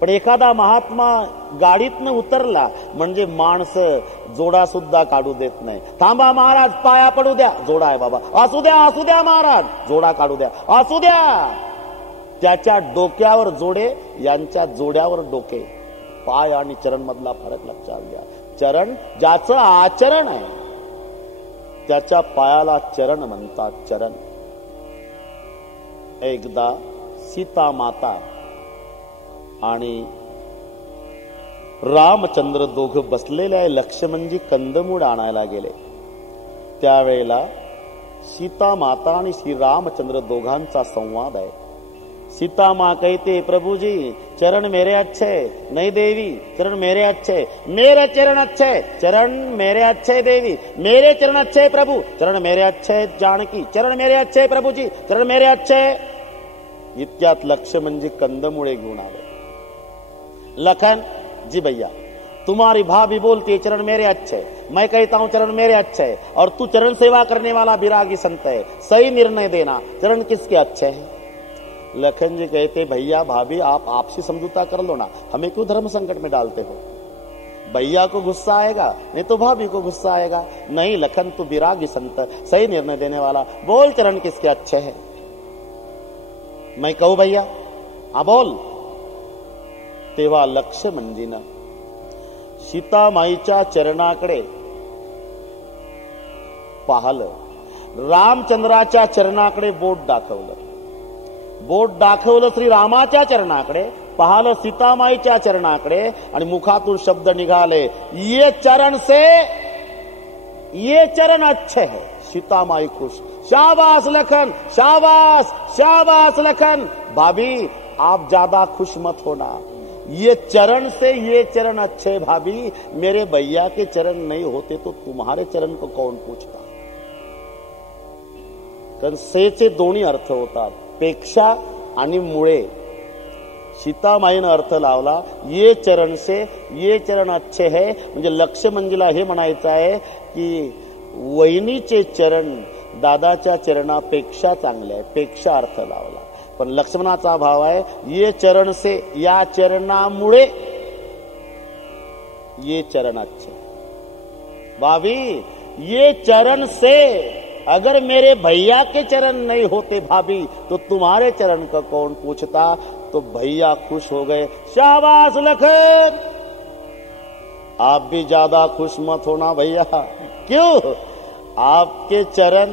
पण एखादा महात्मा गाडीतनं उतरला म्हणजे माणसं जोडा सुद्धा काढू देत नाही. थांबा महाराज, पाया पडू द्या, जोडा आहे बाबा, असू द्या महाराज, जोडा काढू द्या, असू द्या. त्याच्या डोक्यावर जोडे, यांच्या जोड्यावर डोके. पाय आणि चरण मधला फरक लक्षात घ्या. चरण ज्याचं आचरण आहे त्याच्या पायाला चरण म्हणतात. चरण. एकदा सीता माता आणि रामचंद्र दोघं बसलेले आहे. लक्ष्मणजी कंदमूळ आणायला गेले. त्यावेळेला सीता माता आणि श्री रामचंद्र दोघांचा संवाद आहे. सीता माँ कहते प्रभु जी चरण मेरे अच्छे, नहीं देवी चरण मेरे अच्छे, मेरे चरण अच्छे, चरण मेरे अच्छे देवी, मेरे चरण अच्छे प्रभु, चरण मेरे अच्छे जानकी, चरण मेरे अच्छे प्रभु जी, चरण मेरे अच्छे. इतक्यात लक्ष्मणजी कंदमुळे घेऊन आले. लखन जी भैया, तुम्हारी भाभी बोलती है चरण मेरे अच्छे, मैं कहता हूं चरण मेरे अच्छे, और तू चरण सेवा करने वाला विरागी संत है, सही निर्णय देना, चरण किसके अच्छे हैं. लखन जी कहते भैया भाभी आप आपसी समझौता कर लो ना, हमें क्यों धर्म संकट में डालते हो. भैया को गुस्सा आएगा, नहीं तो भाभी को गुस्सा आएगा. नहीं लखन, तू विरागी संत, सही निर्णय देने वाला, बोल चरण किसके अच्छे हैं. मैं कहूं भैया, हाँ बोल. तेव्हा लक्ष्मणजीनं सीतामाईच्या चरणाकडे पाहलं, रामचंद्राच्या चरणाकडे बोट दाखवलं. बोट दाखवलं श्रीरामाच्या चरणाकडे, पाहलं सीतामाईच्या चरणाकडे, आणि मुखातून शब्द निघाले, ये चरण से ये चरण अच्छे है. सीतामाई खुश. शाबाश लखन, शाबाश शाबाश लखन. भाभी आप ज्यादा खुश मत होना, ये चरण से ये चरण अच्छे. भाभी मेरे भैया के चरण नहीं होते तो तुम्हारे चरण को कौन पूछता. कारण सेचे दोन्ही अर्थ होतात, पेक्षा आणि मुळे. सीतामाईनं अर्थ लावला ये चरण से ये चरण अच्छे है, म्हणजे लक्ष्मणजीला हे म्हणायचं आहे की वहिनीचे चरण दादाच्या चरणापेक्षा चांगले आहे, पेक्षा अर्थ लावला. पण लक्ष्मणाचा भाव आहे ये चरण से, या चरणामुळे ये चरण अच्छे. भाभी ये चरण से, अगर मेरे भैया के चरण नहीं होते भाभी तो तुम्हारे चरण का कौन पूछता. तो भैया खुश हो गए. शाबाश लखन. आप भी ज्यादा खुश मत होना भैया. क्यों? आपके चरण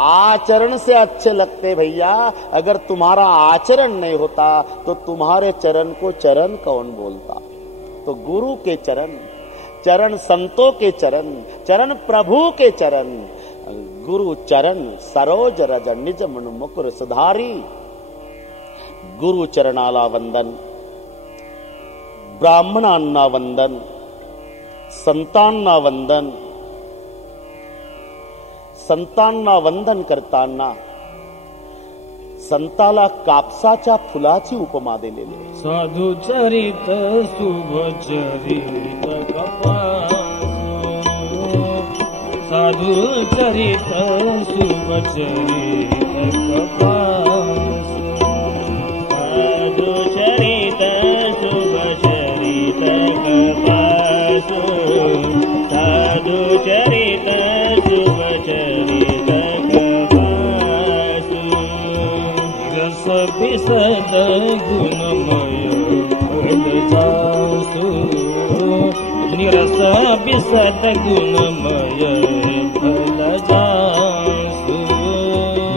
आचरण से अच्छे लगते भैया. अगर तुम्हारा आचरण नहीं होता तो तुम्हारे चरण को चरण कौन बोलता. तो गुरु के चरण, चरण संतों के चरण, चरण प्रभु के चरण, गुरु चरण सरोज रज निज मन मुकुर सुधारी. गुरु चरणाला वंदन, ब्राह्मणांना वंदन, संतांना वंदन. संतांना वंदन करताना संताला कापसाच्या फुलाची उपमा दिलेली आहे. साधू चरित शुभ चरित कपास, साधू चरित शुभ चरित कपास, साधू चरित शुभ चरित कपास, साधू चरित शुभ चरित कपास. रस बिसद गुणमय फल जासु, निरस बिसद गुणमय फल जासु,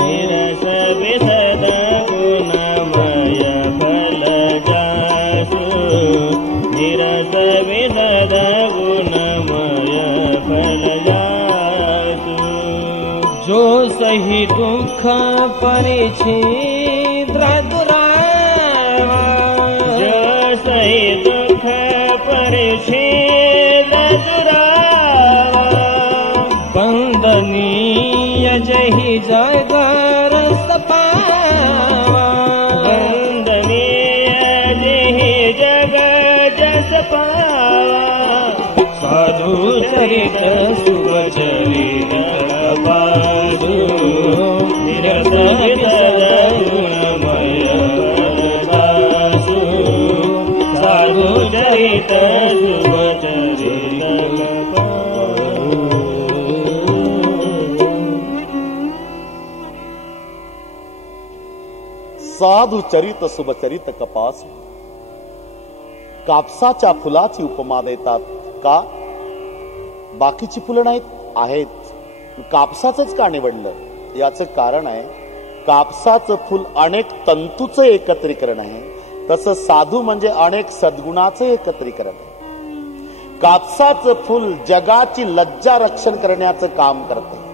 निरस बिसद गुणमय फल जासु, निरस बिसद गुणमय फल जासु. जो सही दुख परिच्छिद्र दुरावा, जो सही दुख परिच्छिद्र दुरावा, वंदनीय जहि जगर सपावा, वंदनीय जहि जग जस पावा. साधु चरित शुभ चरित कपासु, निरस बिसद गुणमय फल जासु, साधू चरित शुभचरित कपास. कापसाच्या फुलाची उपमा देतात का? बाकीची फुलं नाहीत, आहेत, कापसाचंच का निवडलं? याचं कारण आहे, कापसाचं फुल अनेक तंतूचं एकत्रीकरण आहे, तसं साधू म्हणजे अनेक सद्गुणाचं एकत्रीकरण आहे. कापसाचं फुल जगाची लज्जा रक्षण करण्याचं काम करते,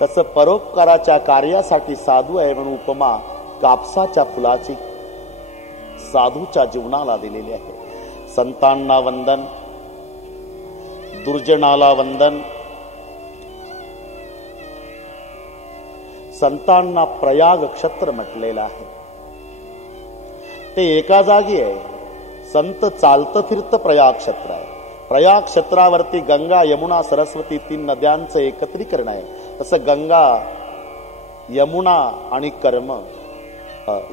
तसं परोपकाराच्या कार्यासाठी साधू आहे म्हणून उपमा कापसाच्या फुलाची साधूच्या जीवनाला दिलेली आहे. संतांना वंदन, दुर्जनाला वंदन. संतांना प्रयाग क्षत्र म्हटलेलं आहे. ते एका जागी आहे. संत चालतं फिरतं प्रयाग क्षेत्र आहे. प्रयाग क्षेत्रावरती गंगा, यमुना, सरस्वती 3 नद्यांचं एकत्रीकरण आहे. तसं गंगा, यमुना आणि कर्म.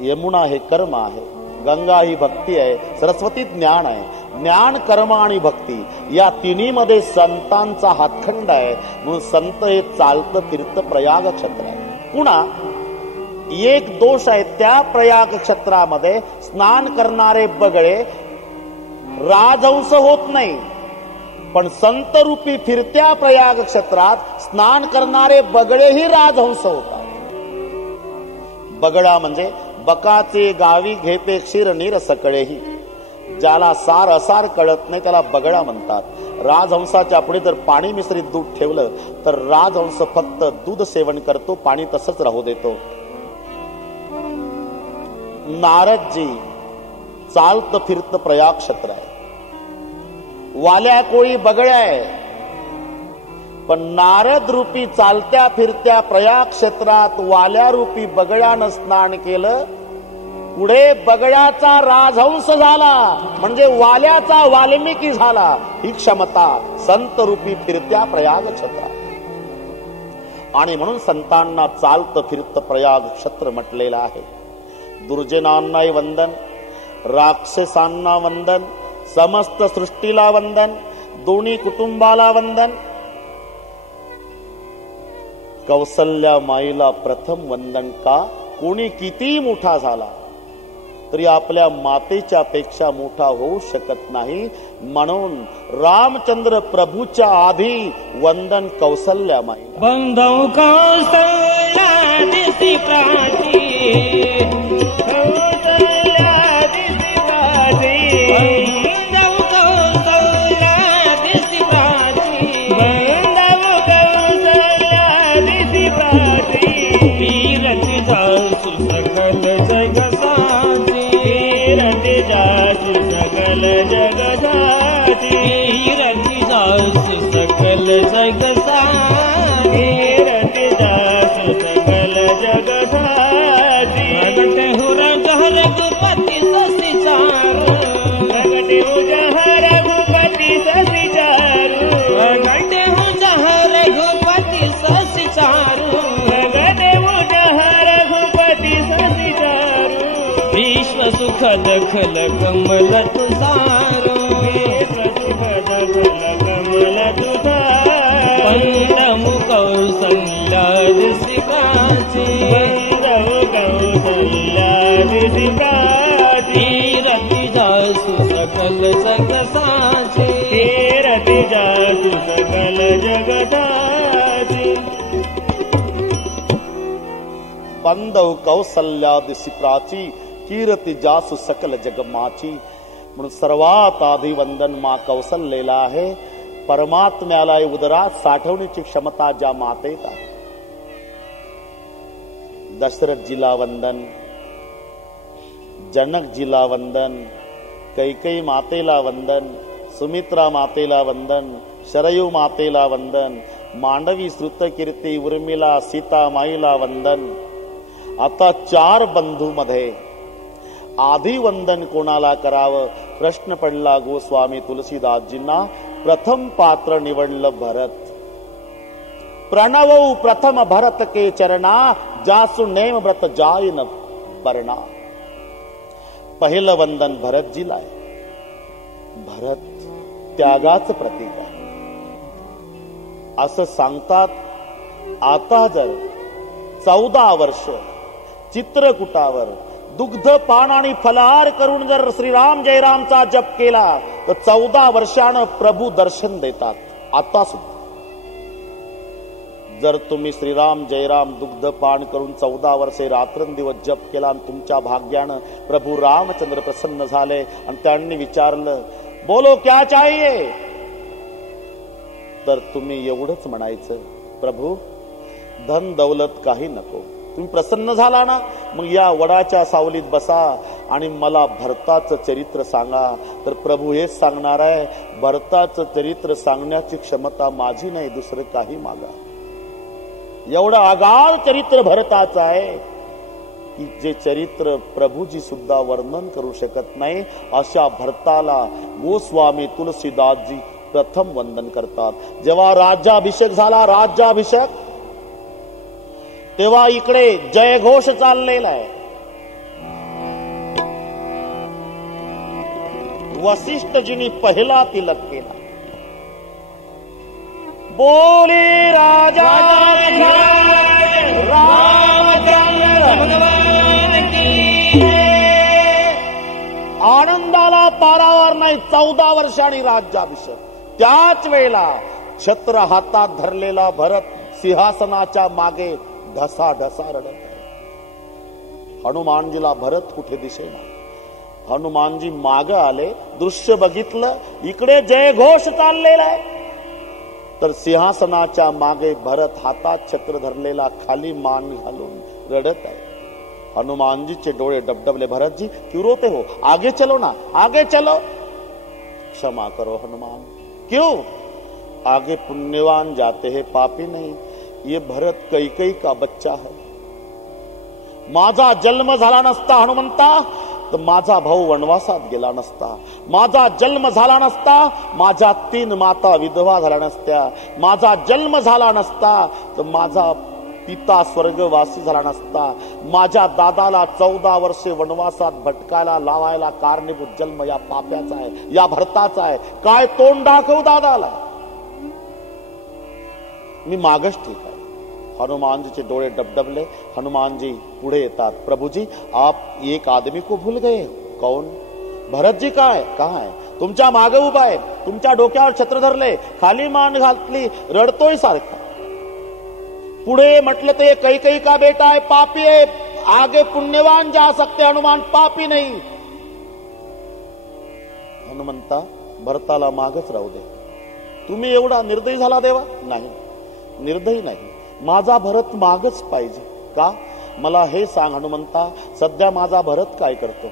यमुना हे कर्म आहे, गंगा ही भक्ती आहे, सरस्वती ज्ञान आहे. ज्ञान, कर्म आणि भक्ती या तिन्हीमध्ये संतांचा हातखंड आहे म्हणून संत हे चालतं फिरतं प्रयाग क्षेत्र आहे. पुन्हा एक दोष आहे, त्या प्रयाग क्षेत्रामध्ये स्नान करणारे बगळे राजहंस होत नाही, पण संत रूपी फिरत्या प्रयाग क्षेत्रात स्नान करणारे बगळेही राजहंस होतात. बगळा म्हणजे बकाचे गावी घेपे क्षीर नीर सकळेही. ज्याला सार असार कळत नाही त्याला बगळा म्हणतात. राजहंसाच्या पुढे जर पाणी मिश्रित दूध ठेवलं तर राजहंस फक्त दूध सेवन करतो, पाणी तसंच राहू देतो. नारदजी चालत फिरत प्रयाग क्षेत्र आहे. वाल्या कोळी बगळ्या आहे, पण नारद रूपी चालत्या फिरत्या प्रयाग क्षेत्रात वाल्या रूपी बगळ्यानं स्नान केलं. पुढे बगळ्याचा राजहंस झाला म्हणजे वाल्याचा वाल्मिकी झाला. ही क्षमता संत रूपी फिरत्या प्रयाग क्षेत्रात. आणि म्हणून संतांना चालत फिरत प्रयाग क्षेत्र म्हटलेलं आहे. दुर्जनांनाही वंदन, राक्षसांना वंदन, समस्त सृष्टीला वंदन, दोन्ही कुटुंबाला वंदन. कौसल्या माईला प्रथम वंदन का? कोणी किती मोठा झाला तरी आपल्या मातेच्या पेक्षा मोठा होऊ शकत नाही, म्हणून रामचंद्र प्रभूच्या आधी वंदन कौसल्या माईला. बंधव कौसल्या दिसी प्राची, कौसल्या दिसी प्राची, बंधव कौसल्या दिसी प्राची, बंधव कौसल्या दिसी प्राची. वीरती जासु सकल जग साची, वीरती जासु सकल जग साची, वीरती जासु सकल जग साची, वीरती जासु सकल जग साची. प्रगटे हो रघुपति ससी चारु, प्रगटे हो रघुपति ससी चारु, प्रगटे हो रघुपति ससी चारु, प्रगटे हो रघुपति ससी चारु. विश्व सुखद खल कमल तुसारो, विश्व सुखद खल कमल तुसारो. बंधव कौसल्या दिसी प्राची, बंधव कौसल्या दिसी प्राची. रति जासु सकल जग साची, रति जासु सकल जग साची. बंधव कौसल्या दिसी प्राची, कीर्ती जासु सकल जगमाची. म्हणून सर्वात आधी वंदन मा कौसल्याला आहे. परमात्म्याला उदरात साठवण्याची क्षमता ज्या मातेत आहे. दशरथजीला वंदन, जनकजीला वंदन, कैकेयी मातेला वंदन, सुमित्रा मातेला वंदन, शरयू मातेला वंदन, मांडवी श्रुतकीर्ती उर्मिला सीता माईला वंदन. आता 4 बंधू मध्ये आधी वंदन कोणाला करावं प्रश्न पडला गोस्वामी तुलसीदासजींना. प्रथम पात्र निवडलं भरत. प्रणवौ प्रथम भरत के चरणा, जासु नेम व्रत जाय न बरणा. पहिलं वंदन भरतजीला आहे. भरत त्यागाचं प्रतीक आहे असं सांगतात. आता जर 14 वर्ष चित्रकूटावर दुग्ध पान आणि फलाहार करून जर श्रीराम जयरामचा जप केला तर 14 वर्षानं प्रभू दर्शन देतात. आता सुद्धा जर तुम्ही श्रीराम जयराम दुग्ध पान करून 14 वर्षे रात्रंदिवस जप केला आणि तुमच्या भाग्यानं प्रभू रामचंद्र प्रसन्न झाले आणि त्यांनी विचारलं बोलो क्या चाहिए, तर तुम्ही एवढंच म्हणायचं प्रभू धन दौलत काही नको. तुम्ही प्रसन्न झाला ना, मग या वडाच्या सावलीत बसा आणि मला भरताचं चरित्र सांगा. तर प्रभू हेच सांगणार आहे, भरताचं चरित्र सांगण्याची क्षमता माझी नाही, दुसरं काही मागा. एवढं अगाध चरित्र भरताचं आहे की जे चरित्र प्रभूजी सुद्धा वर्णन करू शकत नाही. अशा भरताला गोस्वामी तुलसीदासजी प्रथम वंदन करतात. जेव्हा राज्याभिषेक झाला, राज्याभिषेक, तेव्हा इकडे जयघोष चाललेला आहे. वसिष्ठजींनी पहिला तिलक केला. बोले राजा रामचंद्र भगवान की. आनंदाला पारावार नाही. 14 वर्षांनी राज्याभिषेक. त्याच वेळेला छत्र हातात धरलेला भरत सिंहासनाच्या मागे ढसा ढसा रडत आहे. हनुमानजीला भरत कुठे दिसेना. हनुमानजी मागे आले, दृश्य बघितलं, इकडे जयघोष चाललेला आहे. तर सिंहासनाच्या मागे भरत हातात छत्र धरलेला खाली मान घालून रडत आहे. हनुमानजीचे डोळे डबडबले. भरतजी क्यों रोते हो, आगे चलो ना, आगे चलो. क्षमा करो हनुमान. क्यों? आगे पुण्यवान जाते हैं, पापी नहीं. ये भरत कैकई का बच्चा है. माझा जन्म झाला नसता हनुमंता तर माझा भाऊ वनवासात गेला नसता. माझा जन्म झाला नसता, माझ्या 3 माता विधवा झाल्या नसत्या. माझा जन्म झाला नसता तर माझा पिता स्वर्गवासी झाला नसता. माझ्या दादाला 14 वर्षे वनवासात भटकायला लावायला कारणीभूत जन्म या पाप्याचा आहे, या भरताचा आहे. काय तोंड दाखवू दादाला. मी मागच ठीक आहे. हनुमानजी डोळे डबडबले. हनुमानजी पुढे येतात. प्रभुजी आप एक आदमी को भूल गए. कौन? भरतजी. काय काय? तुमच्या मागे उभा आहे, तुमच्या डोक्यावर छत्र धरले, खाली मान घातली, रडतोय सारखा. पुढे म्हटलं ते कैकई का बेटा है, पापी है. आगे पुण्यवान जा सकते, हनुमान पापी नहीं. हनुमंता भरताला मागच राहू दे. तुम्ही एवढा निर्दयी झाला देवा? नाही, निर्दयी नाही. माझा भरत मागच पाहिजे. का? मला हे सांग हनुमंता, सध्या माझा भरत काय करतो?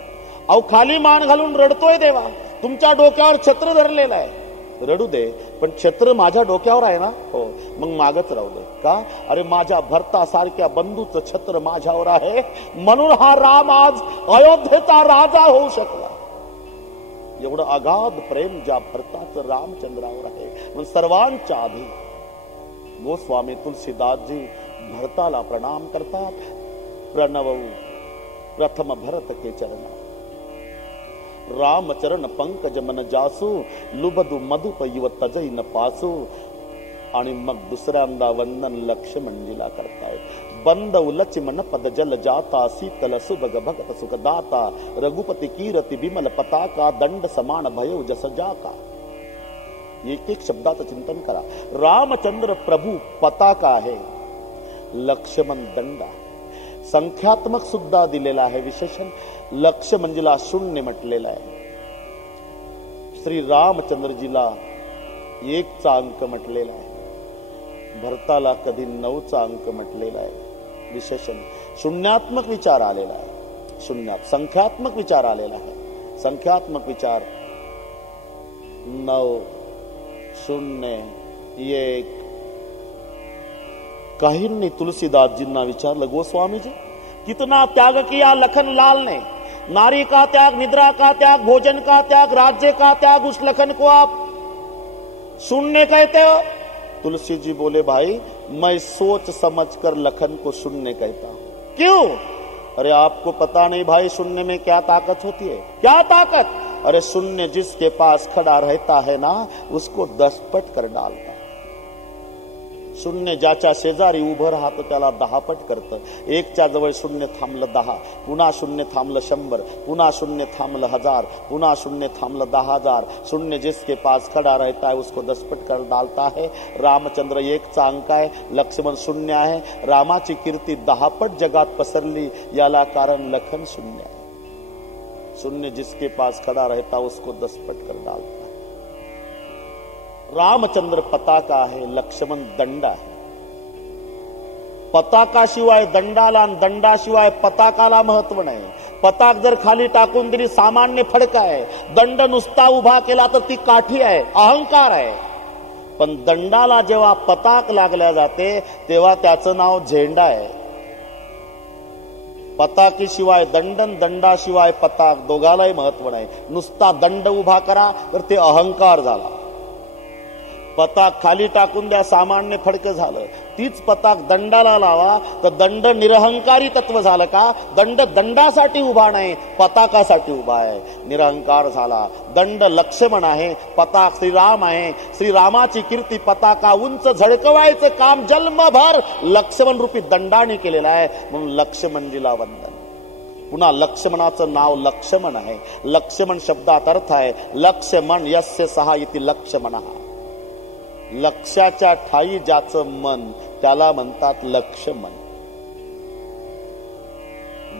अहो खाली मान घालून रडतोय देवा. तुमच्या डोक्यावर छत्र धरलेलं आहे. रडू दे, पण छत्र माझ्या डोक्यावर आहे ना. हो, मग मागच राहू दे. का? अरे माझ्या भरतासारख्या बंधूचं छत्र माझ्यावर आहे, म्हणून हा राम आज अयोध्येचा राजा होऊ शकला. एवढं अगाध प्रेम ज्या भरताचं रामचंद्रावर आहे. म्हणून सर्वांच्या आधी गोस्वामी तुलसीदासजी भरताला प्रणाम करतात. प्रणवऊ प्रथम भरत के चरण, रामचरण पंकज मन जासू, लुबदू मधुप युव तजई न पासू. आणि मग दुसऱ्यांदा वंदन लक्ष्मणजीला करतायत. बंद उलच मन पद जल जाता, शीतल सुभग भगत सुखदाता, रघुपति कीरति विमल पताका, दंड समान भयो जस जाका. एक एक शब्दाचं चिंतन करा. रामचंद्र प्रभू पताका आहे, लक्ष्मण दंड आहे. संख्यात्मक सुद्धा दिलेला आहे विशेषण. लक्ष्मणजीला 0 म्हटलेलं आहे. श्री रामचंद्रजीला 1चा अंक म्हटलेला आहे. भरताला कधी 9चा अंक म्हटलेला आहे. विशेषण शून्यात्मक विचार आलेला आहे. शून्यात संख्यात्मक विचार आलेला आहे. संख्यात्मक विचार 9 0 1. काहींनी तुलसीदासजींना विचारलं, गोस्वामीजी कितना त्याग किया लखन लाल ने, नारी का त्याग, निद्रा का त्याग, भोजन का त्याग, राज्य का त्याग, उस लखन को आप 0 कहते हो? तुलसी जी बोले, भाई मैं सोच समझकर लखन को 0 कहता हूं. क्यों? अरे आपको पता नहीं भाई 0 में क्या ताकत होती है. क्या ताकत? अरे 0 जिसके पास खड़ा रहता है ना, उसको 10 पट कर डालता. शून्य ज्याच्या शेजारी उभं राहतं त्याला 10 पट करतं. एकच्या जवळ शून्य थांबलं 10, पुन्हा शून्य थांबलं 100, पुन्हा शून्य थांबलं 1000, पुन्हा शून्य थांबलं 10,000. शून्य जिसके पास खड़ा रहता है उसको 10 पट कर डालता है. रामचंद्र 1चा अंक आहे, लक्ष्मण 0 आहे. रामाची कीर्ती 10 पट जगात पसरली, याला कारण लखन 0 आहे. शून्य जिसके पास खड़ा रहता उसको 10 पट कर डालता. रामचंद्र पताका आहे, लक्ष्मण दंड आहे. पताकाशिवाय दंडाला आणि दंडाशिवाय पताकाला महत्व नाही. पताक जर खाली टाकून दिली सामान्य फडका आहे, दंड नुसता उभा केला तर ती काठी आहे, अहंकार आहे. पण दंडाला जेव्हा पताक लागल्या जाते तेव्हा त्याचं नाव झेंडा आहे. पताकीशिवाय दंडन, दंडाशिवाय पताक दोघालाही महत्व नाही. नुसता दंड उभा करा तर ते अहंकार झाला. पताक खाली टाकून द्या, सामान्य फडकं झालं. तीच पताक दंडाला लावा तर दंड निरहंकारी तत्व झालं का? दंड दंडासाठी उभा नाही, पताकासाठी उभा आहे, निरहंकार झाला. दंड लक्ष्मण आहे, पताक श्रीराम आहे. श्रीरामाची कीर्ती पताका उंच झळकवायचं काम जन्मभर लक्ष्मण रूपी दंडाने केलेलं आहे, म्हणून लक्ष्मणजीला वंदन. पुन्हा लक्ष्मणाचं नाव लक्ष्मण आहे. लक्ष्मण शब्दात अर्थ आहे लक्ष्मण यस्य सहा इति लक्ष्मणः. लक्ष्याच्या ठाई ज्याचं मन त्याला म्हणतात लक्ष्मण.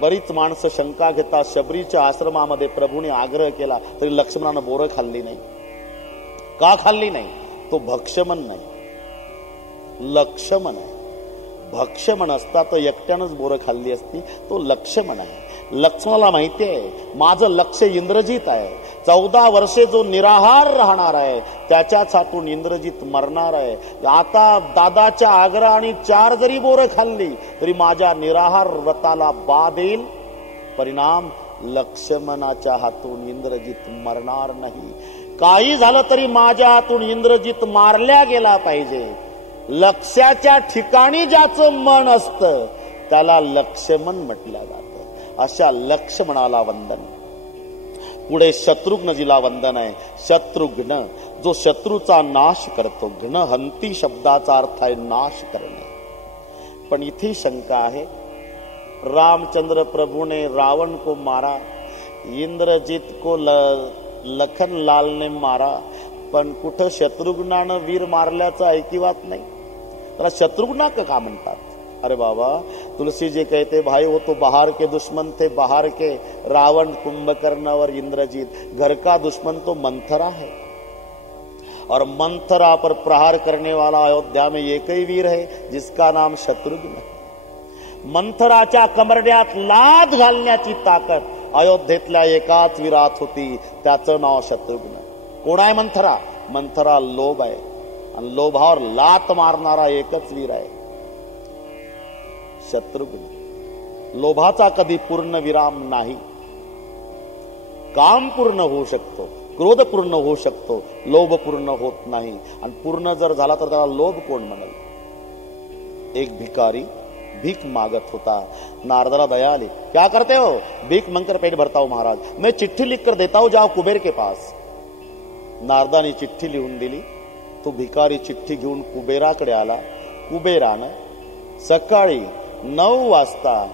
बरीच माणसं शंका घेतात, शबरीच्या आश्रमामध्ये प्रभूने आग्रह केला तरी लक्ष्मणानं बोरं खाल्ली नाही. का खाल्ली नाही? तो भक्षमन नाही, लक्ष्मण आहे. भक्षमन असता तर एकट्यानंच बोरं खाल्ली असती. तो लक्ष्मण आहे. लक्ष्मणाला माहिती आहे माझं लक्ष्य इंद्रजित आहे. 14 वर्षे जो निराहार राहणार आहे त्याच्याच हातून इंद्रजित मरणार आहे. आता दादाच्या आग्रहाने 4 जरी बोरं खाल्ली तरी माझ्या निराहार व्रताला बाध येईल. परिणाम लक्ष्मणाच्या हातून इंद्रजित मरणार नाही. काही झालं तरी माझ्या हातून इंद्रजित मारल्या गेला पाहिजे. लक्ष्याच्या ठिकाणी ज्याचं मन असतं त्याला लक्ष्मण म्हटलं जातं. अशा लक्ष्मणाला वंदन. पुढे शत्रुघ्नजीला वंदन आहे. शत्रुघ्न जो शत्रूचा नाश करतो. घ्न हंती शब्दाचा अर्थ आहे नाश करणे. पण इथे शंका आहे. रामचंद्र प्रभु ने रावण को मारा, इंद्रजीत को लखन लाल ने मारा, पण कुठं शत्रुघ्नानं वीर मारल्याचं ऐकिवात नाही. त्याला शत्रुघ्ना का म्हणतात? अरे बाबा, तुलसी जी कहते भाई वो तो बाहर के दुश्मन थे, बाहर के रावण, कुंभकर्ण और इंद्रजीत. घर का दुश्मन तो मंथरा है और मंथरा पर प्रहार करने वाला अयोध्या में एक ही वीर है जिसका नाम शत्रुघ्न है. मंथराच्या कमरड्यात लाद घालण्याची ताकद अयोध्येतल्या एकाच वीरात होती, त्याचं नाव शत्रुघ्न. कोण आहे मंथरा? मंथरा लोभ आहे आणि लोभावर लात मारणारा एकच वीर आहे, शत्रुघ्न. लोभाचा कधी पूर्ण विराम नाही. काम पूर्ण होऊ शकतो, क्रोध पूर्ण होऊ शकतो, लोभ पूर्ण होत नाही. आणि पूर्ण जर झाला तर त्याला लोभ कोण म्हणेल? एक भिकारी भीख मागत होता. नारदाला दया आली. क्या करते हो? भीख मांगकर पेट भरता हूं महाराज. मैं चिट्ठी लिखकर देता हूं, जाओ कुबेर के पास. नारदाने चिठ्ठी लिहून दिली. तो भिकारी चिठ्ठी घेऊन कुबेराकडे आला. कुबेरानं सकाळी 9 वाजता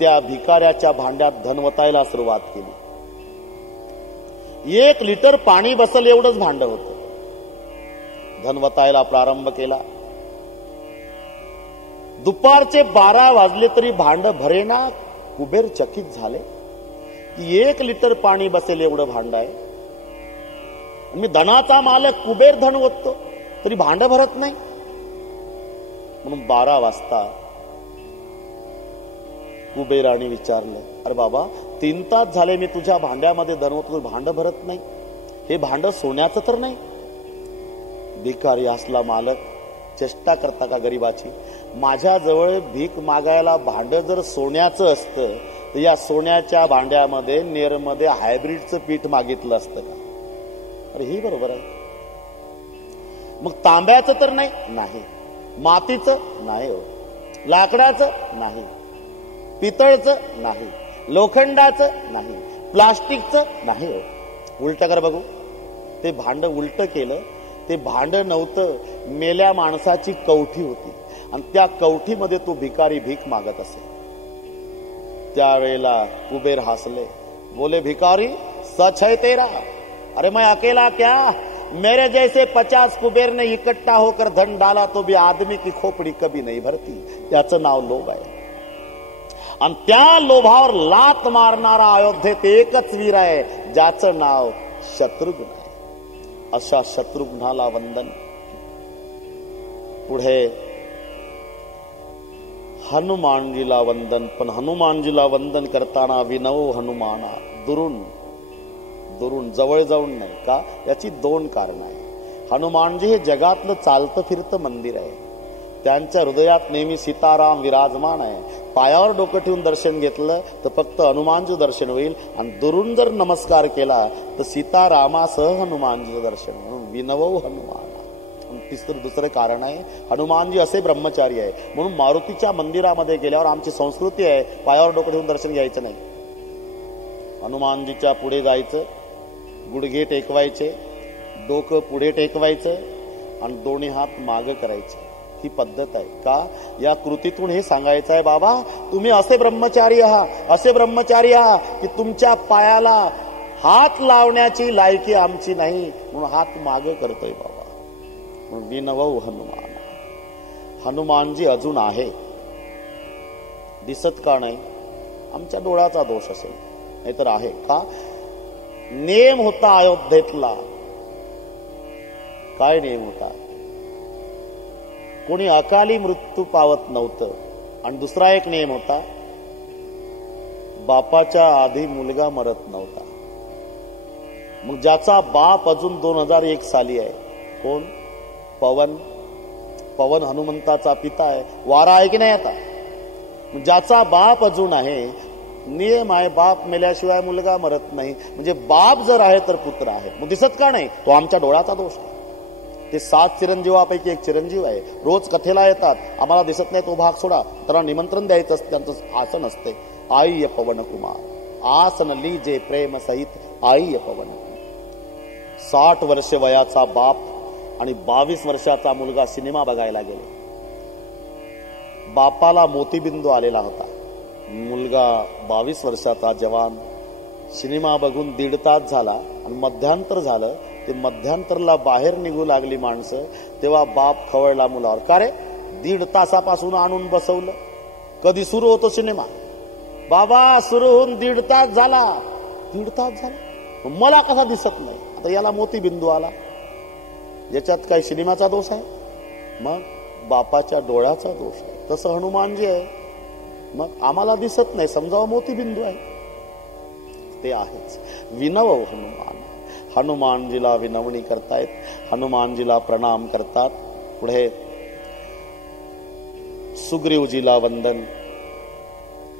त्या भिकाऱ्याच्या भांड्यात धन वतायला सुरुवात केली. 1 लिटर पाणी बसल एवढंच भांड होतं. धन वतायला प्रारंभ केला. दुपारचे 12 वाजले तरी भांड भरेना. कुबेर चकित झाले की 1 लिटर पाणी बसेल एवढं भांड आहे. मी धनाचा मालक कुबेर धन ओततो तरी भांड भरत नाही. म्हणून 12 वाजता कुबेराने विचारलं, अरे बाबा 3 तास झाले मी तुझ्या भांड्यामध्ये धन ओततो, भांड भरत नाही. हे भांड सोन्याचं तर नाही? भिकारी असला मालक चेष्टा करता का गरीबाची? माझ्याजवळ भीक मागायला भांड जर सोन्याचं असतं तर या सोन्याच्या भांड्यामध्ये नेरमध्ये हायब्रिडचं पीठ मागितलं असतं का? अरे ही बरोबर आहे. मग तांब्याचं तर नाही, मातीचं नाही हो, लाकडाचं नाही, पितळचं नाही, लोखंडाचं नाही, प्लास्टिकचं नाही हो. उलट कर बघू. ते भांड उलट केलं ते भांड नव्हतं, मेल्या माणसाची कवठी होती आणि त्या कवठीमध्ये तो भिकारी भीक मागत असे. त्यावेळेला कुबेर हंसले, बोले भिकारी सच है तेरा? अरे मैं अकेला क्या, मेरे जैसे 50 कुबेर ने इकट्ठा होकर धन डाला तो भी आदमी की खोपड़ी कभी नहीं भरती. त्याचं नाव लोभ आहे आणि त्या लोभावर लात मारणारा अयोध्येत एकच वीर आहे ज्याचं नाव शत्रुघ्न आहे. अशा शत्रुघ्नाला वंदन. पुढे हनुमानजीला वंदन. पण हनुमानजीला वंदन करताना विनव हनुमाना, दुरून दुरून, जवळ जाऊन नाही. का? याची 2 कारण आहे. हनुमानजी हे जगातलं चालतं फिरतं मंदिर आहे. त्यांच्या हृदयात नेहमी सीताराम विराजमान आहे. पायावर डोकं ठेवून दर्शन घेतलं तर फक्त हनुमानजी दर्शन होईल आणि दुरून जर नमस्कार केला तर सीतारामासह हनुमानजीचं दर्शन. म्हणून विनवो हनुमान. दुसरं कारण आहे, हनुमानजी असे ब्रह्मचारी आहे म्हणून मारुतीच्या मंदिरामध्ये गेल्यावर आमची संस्कृती आहे पायावर डोकं ठेवून दर्शन घ्यायचं नाही. हनुमानजीच्या पुढे जायचं, गुडघे टेकवायचे, डोकं पुढे टेकवायचं आणि दोन्ही हात मागं करायचे. ही पद्धत आहे. का? या कृतीतून हे सांगायचं आहे, बाबा तुम्ही असे ब्रह्मचारी आहात, असे ब्रह्मचारी आहात की तुमच्या पायाला हात लावण्याची लायकी आमची नाही म्हणून हात मागं करतोय बाबा. विनवो हनुमान. हनुमानजी अजून आहे, दिसत का नाही? आमच्या डोळ्याचा दोष असेल, नाहीतर आहे. का? नेम होता अयोध्येतला. काय नेम होता? कोणी अकाली मृत्यू पावत नव्हतं. आणि दुसरा एक नेम होता, बापाच्या आधी मुलगा मरत नव्हता. मग ज्याचा बाप अजून 2001 साली आहे, कोण? पवन. पवन हनुमंताचा पिता आहे. वारा आहे की नाही? आता ज्याचा बाप अजून आहे, नियम आहे बाप मेल्याशिवाय मुलगा मरत नाही. म्हणजे बाप जर आहे तर पुत्र आहे. मग दिसत का नाही? तो आमच्या डोळ्याचा दोष आहे. ते 7 चिरंजीवापैकी एक चिरंजीव आहे. रोज कथेला येतात, आम्हाला दिसत नाही तो भाग सोडा. त्यांना निमंत्रण द्यायचं असतं, त्यांचं आसन असते. आई पवन कुमार आसन लीजे प्रेम सहित आई पवन. 60 वर्ष वयाचा बाप आणि 22 वर्षाचा मुलगा सिनेमा बघायला गेले. बापाला मोतीबिंदू आलेला होता. मुलगा 22 वर्षाचा जवान. सिनेमा बघून 1.5 तास झाला आणि मध्यांतर झालं. ते मध्यांतरला बाहेर निघू लागली माणसं, तेव्हा बाप खवळला मुलावर, का रे 1.5 तासापासून आणून बसवलं? कधी सुरू होतो सिनेमा? बाबा सुरू होऊन 1.5 तास झाला. 1.5 तास झाला, मला कसा दिसत नाही? आता याला मोतीबिंदू आला. याच्यात काय सिनेमाचा दोष आहे? मग बापाच्या डोळ्याचा दोष आहे. तसं हनुमानजी आहे. मग आम्हाला दिसत नाही, समजावं मोतीबिंदू आहे. ते आहेच. विनव हनुमान. हनुमानजीला विनवणी करतायत, हनुमानजीला प्रणाम करतात. पुढे सुग्रीवजीला वंदन,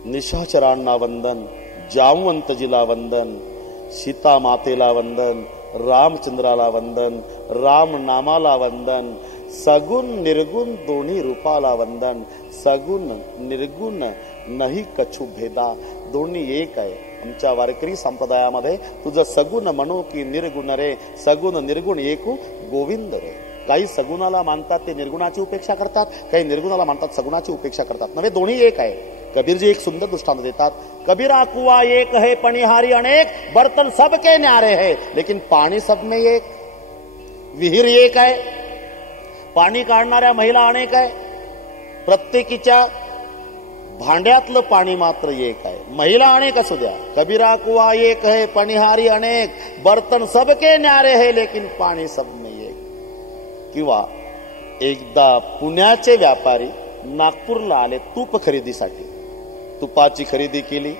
निशाचरांना वंदन, जामवंतजीला वंदन, सीता मातेला वंदन, रामचंद्राला वंदन, राम नामाला वंदन, सगुण निर्गुण दोन्ही रूपाला वंदन. सगुण निर्गुण नाही कछु भेदा, दोन्ही एक आहे. आमच्या वारकरी संप्रदायामध्ये तुझं सगुण म्हणू की निर्गुण रे, सगुण निर्गुण एकू गोविंद रे. काही सगुणाला मानतात ते निर्गुणाची उपेक्षा करतात, काही निर्गुणाला मानतात सगुणाची उपेक्षा करतात. नव्हे, दोन्ही एक आहे. कबीरजी एक सुंदर दृष्टांत देतात. कबीरा कुआ एक है पनिहारी अनेक, बर्तन सबके न्यारे है लेकिन पाणी सब में एक. विहीर एक आहे, पाणी काढणाऱ्या महिला अनेक आहे, प्रत्येकीच्या भांड्यातलं पाणी मात्र एक आहे. महिला अनेक असू द्या. कबीरा कुआ एक है पनिहारी अनेक, बर्तन सबके न्यारे है लेकिन पाणी सब में एक. किंवा एकदा पुण्याचे व्यापारी नागपूरला आले तूप खरेदीसाठी. तुपाची खरेदी केली,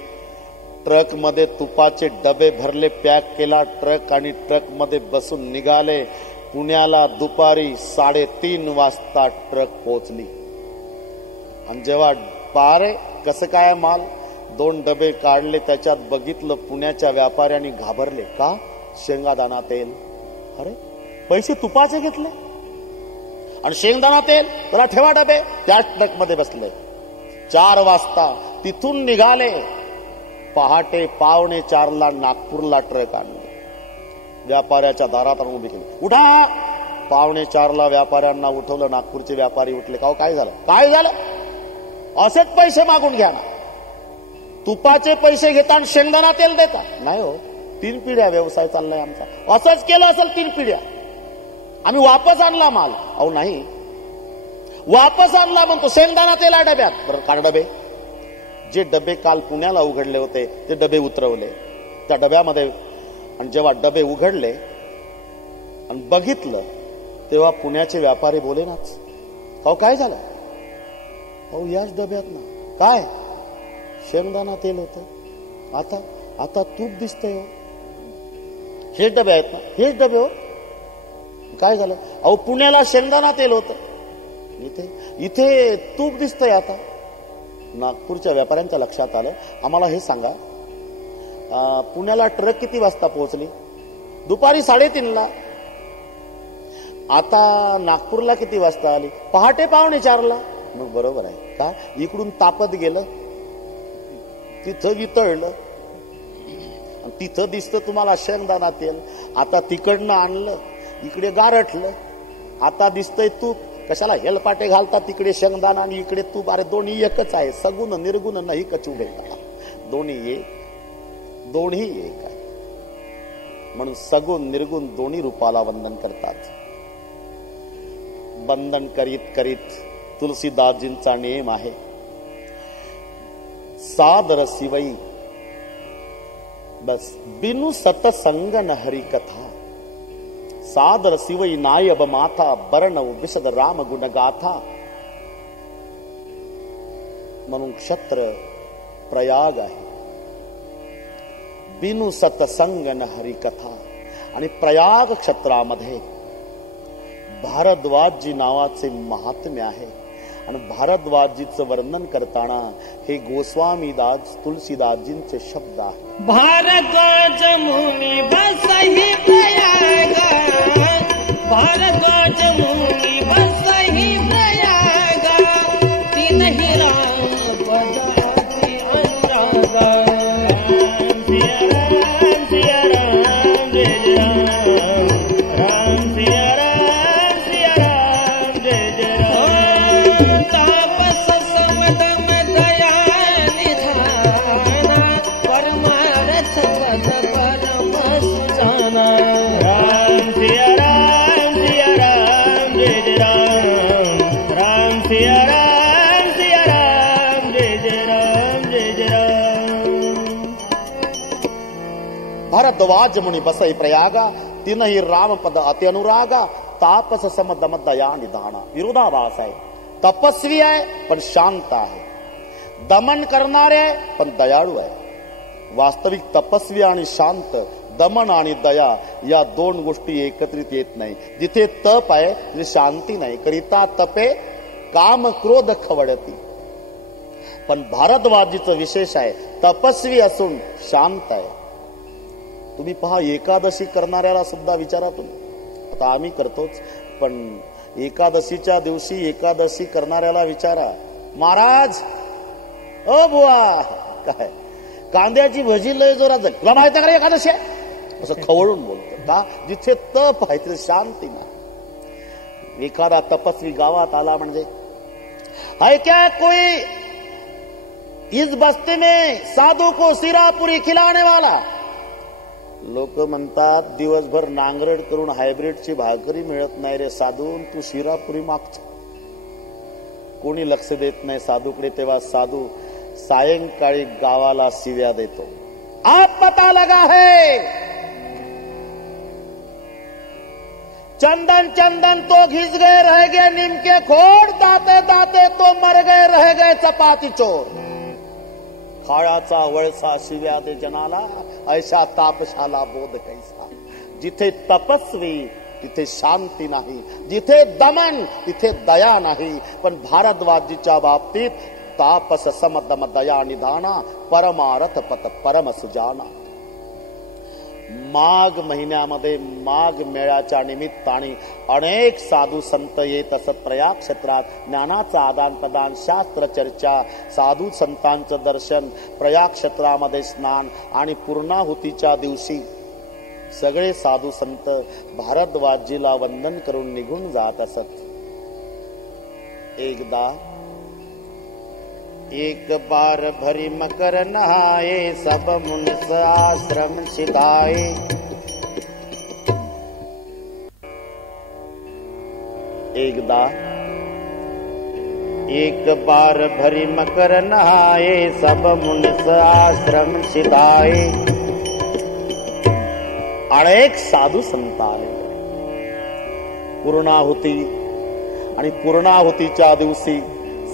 ट्रक मध्ये तुपाचे डबे भरले, पॅक केला ट्रक आणि ट्रक मध्ये बसून निघाले. पुण्याला दुपारी 3:30 वाजता ट्रक पोहोचली. आणि जेव्हा पारे कसं काय माल, 2 डबे काढले, त्याच्यात बघितलं, पुण्याच्या व्यापाऱ्यांनी घाबरले. का? शेंगादाणा तेल. अरे पैसे तुपाचे घेतले आणि शेंगदाणा तेल, त्याला ठेवा डबे. त्याच ट्रक मध्ये बसले. 4 वाजता तिथून निघाले. पहाटे 3:45 नागपूरला ट्रक आणले. व्यापाऱ्याच्या दारात आणून उभी केली. उठा, 4:45 व्यापाऱ्यांना उठवलं. नागपूरचे व्यापारी उठले. का काय झालं? काय झालं? असेच पैसे मागून घ्या ना. तुपाचे पैसे घेता आणि शेंगदाणा तेल देता. नाही हो, 3 पिढ्या व्यवसाय चाललाय आमचा. असंच केलं असेल 3 पिढ्या. आम्ही वापस आणला माल. अहो नाही, वापस आणला म्हणतो. शेंगदाणा तेला डब्यात. बरं काढ डबे. जे डबे काल पुण्याला उघडले होते ते डबे उतरवले त्या डब्यामध्ये. आणि जेव्हा डबे उघडले आणि बघितलं तेव्हा पुण्याचे व्यापारी बोले नाच. अहो काय झालं? अहो याच डब्यात ना. काय? शेंगदाणा तेल होतं. आता तूप दिसतंय हो. हेच डबे आहेत ना? हेच डबे हो. काय झालं? अहो पुण्याला शेंगदाणा तेल होतं, इथे तूप दिसतंय. आता नागपूरच्या व्यापाऱ्यांच्या लक्षात आलं. आम्हाला हे सांगा, पुण्याला ट्रक किती वाजता पोहोचली? दुपारी 3:30ला. आता नागपूरला किती वाजता आली? पहाटे 3:45ला. मग बरोबर आहे का? इकडून तापत गेलं, तिथं वितळलं, तिथं दिसतं तुम्हाला शेंगदाणा तेल. आता तिकडनं आणलं, इकडे गारठलं, आता दिसतंय तूप. कशाला हेलपाटे घालता? तिकडे शेंगदाणा आणि इकडे तूप. अरे दोन्ही एकच आहे. सगुण निर्गुण नाही कचू भेटा. दोन्ही एक आहे. म्हणून सगुण निर्गुण दोन्ही रूपाला वंदन करतात. वंदन करीत करीत तुलसीदासजींचा नेम आहे, सादर शिवई बस बिनु सतसंग न हरि कथा. सादर शिवई नायब माथा बरणव विशद राम गुण गाथा. म्हणून क्षत्र प्रयाग आहे. बिनु सतसंग न हरि कथा. आणि प्रयाग क्षेत्रामध्ये भारद्वाजजी नावाचे महात्म्य आहे. आणि भारद्वाजजीचं वर्णन करताना हे गोस्वामीदास तुलसीदासजींचे शब्द आहेत. भारद्वाज मुनी बसहि प्रयाग, भारद्वाज मुनी बसहि प्रयाग, तिन्हि राम पद अति अनुराग. सिया राम जय राम, राम सिया राम जय जय राम. तापस समदम दया निधाना, परमारथ पद परम सुजाना. राम सिया राम जय जय राम, राम सिया राम जय जय राम जय जय राम. भारद्वाज मुनी बसई प्रयागा, तिन्ही राम पद अति अनुरागा. तापस सम दम दया निधाना. विरोधाभास आहे. तपस्वी आहे पण शांत आहे, दमन करणारे आहे पण दयाळू आहे. वास्तविक तपस्वी आणि शांत, दमन आणि दया या 2 गोष्टी एकत्रित येत नाही. जिथे तप आहे तिथे शांती नाही. करिता तपे काम क्रोध खवडती. पण भारद्वाजीचं विशेष आहे, तपस्वी असून शांत आहे. तुम्ही पहा, एकादशी करणाऱ्याला सुद्धा विचारा तुम्ही. आता आम्ही करतोच, पण एकादशीच्या दिवशी एकादशी करणाऱ्याला विचारा, महाराज ओ बुवा काय कांद्याची भजी लय जोरात झाली, तुला माहिती का एकादशी आहे? असं खवळून बोलतो का? जिथे तप आहे तिथे शांती नाही. एखादा तपस्वी गावात आला म्हणजे, है क्या कोई इस बस्ती में साधू को सिरापुरी खिलाने वाला? लोक म्हणतात, दिवसभर नांगरट करून हायब्रिडची भाकरी मिळत नाही रे साधू, तू शिरापुरी मागतो. कोणी लक्ष देत नाही साधूकडे. तेव्हा साधू सायंकाळी गावाला शिव्या देतो. आप पता लगा है चंदन चंदन तो घिस गए रह गए नीम के खोड, दाते दाते तो मर गए रह गए चपाती चोर. काळाचा वळसा शिव्या दे जनाला, ऐसा तापशाला बोध कैसा. जिथे तपस्वी तिथे शांती नाही, जिथे दमन तिथे दया नाही. पण भारद्वाजीच्या बाबतीत तापस समदम दया निधाना, परमारथ पत परम सुजाना. माघ महिन्यामध्ये माघ मेळ्याच्या निमित्ताने अनेक साधू संत येत असत. प्रयाग क्षेत्रात ज्ञानाचं आदान प्रदान, शास्त्र चर्चा, साधू संतांचं दर्शन, प्रयाग क्षेत्रामध्ये स्नान आणि पूर्णाहुतीच्या दिवशी सगळे साधू संत भारद्वाजीला वंदन करून निघून जात असत. एकदा एक बार भरी मकर नहाए, सब मुनिस आश्रम सिधाए. एकदा एक बार भरी मकर नहाए, सब मुनिस आश्रम सिधाए. अनेक साधू संत आले. पूर्णाहुती आणि पूर्णाहुतीच्या दिवशी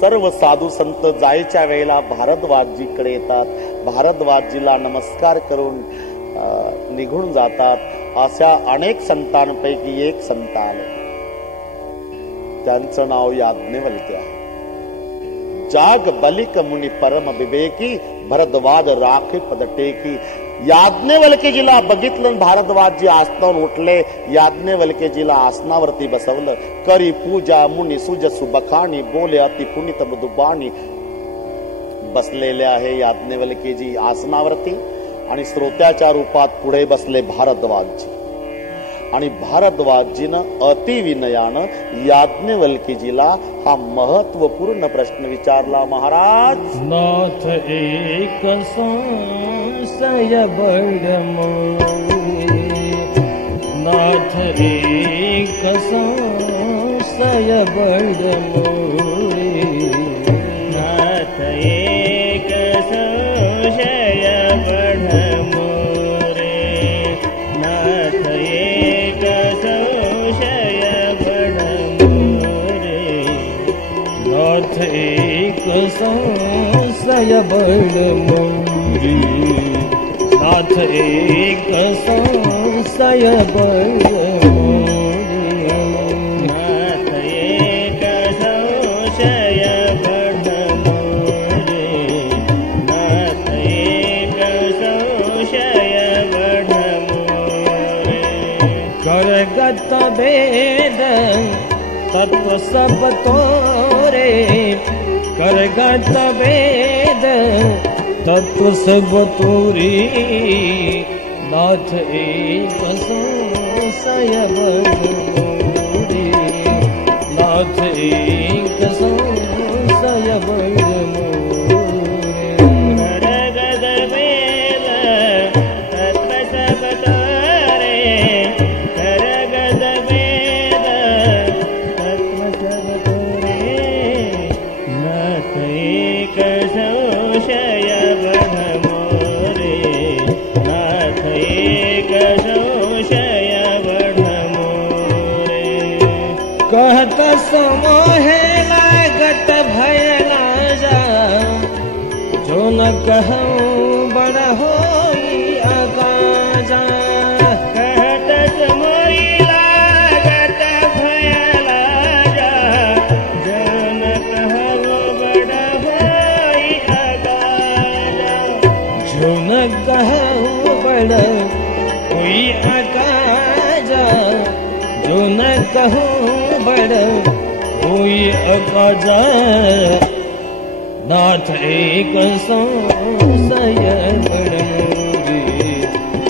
सर्व साधू संत जायच्या वेळेला भारद्वाजीकडे येतात. भारद्वाजीला नमस्कार करून निघून जातात. अशा अनेक संतांपैकी एक संत आले. त्यांचं नाव याज्ञवल्क्य आहे. जाग बलिक मुनी परम विवेकी, भरद्वाज राखे पद टेकी. याज्ञवल्क्यजीला बघितलं. भारद्वाजी आसनावर उठले. याज्ञवल्क्यजीला आसनावरती बसवलं. करी पूजा मुनी सुजसु बखाणी, बोले अति पुनित मधुबाणी. बसलेले आहे याज्ञवल्क्यजी आसनावरती आणि श्रोत्याच्या रूपात पुढे बसले भारद्वाजी. आणि भारद्वाजीनं अतिविनयानं याज्ञवल्क्यजीला हा महत्वपूर्ण प्रश्न विचारला. महाराज, नाथ एक संशय बड़ मोरे, नाथ एक संशय बड़ मोरे, नाथ एक संशय बड़ मोरे, नाथ एक संशय बड़ मोरे, नाथ एक संशय बड़ मोरे, नाथ एक संशय बड़ मोरे, नाथ एक संशय बड़ मोरे, नाथ एक संशय बड़ मोरे. करगत वेद तत्व सब तोरे, करगत वेद तत्व सब तोरे, नाथ एक संशय बड़ मोरे, नाथ एक संशय बड़ मोरे. करगत वेद तत्व सब तोरे, करगत वेद तत्व सब तोरे, नाथ एक संशय बड़ मोरे, नाथ एक संशय बड़ मोरे. कहत समोहे लागत भय लाजा, जो न कहूँ बड़ होई अकाजा. कहत समोही लागत भय लाजा, जो न कहूँ बड़ होई अकाजा, जो न कहूँ बड़ होई अकाजा, जो न कहूँ बड़ होई अकाजा, नाथ एक संशय बड़ मोरे,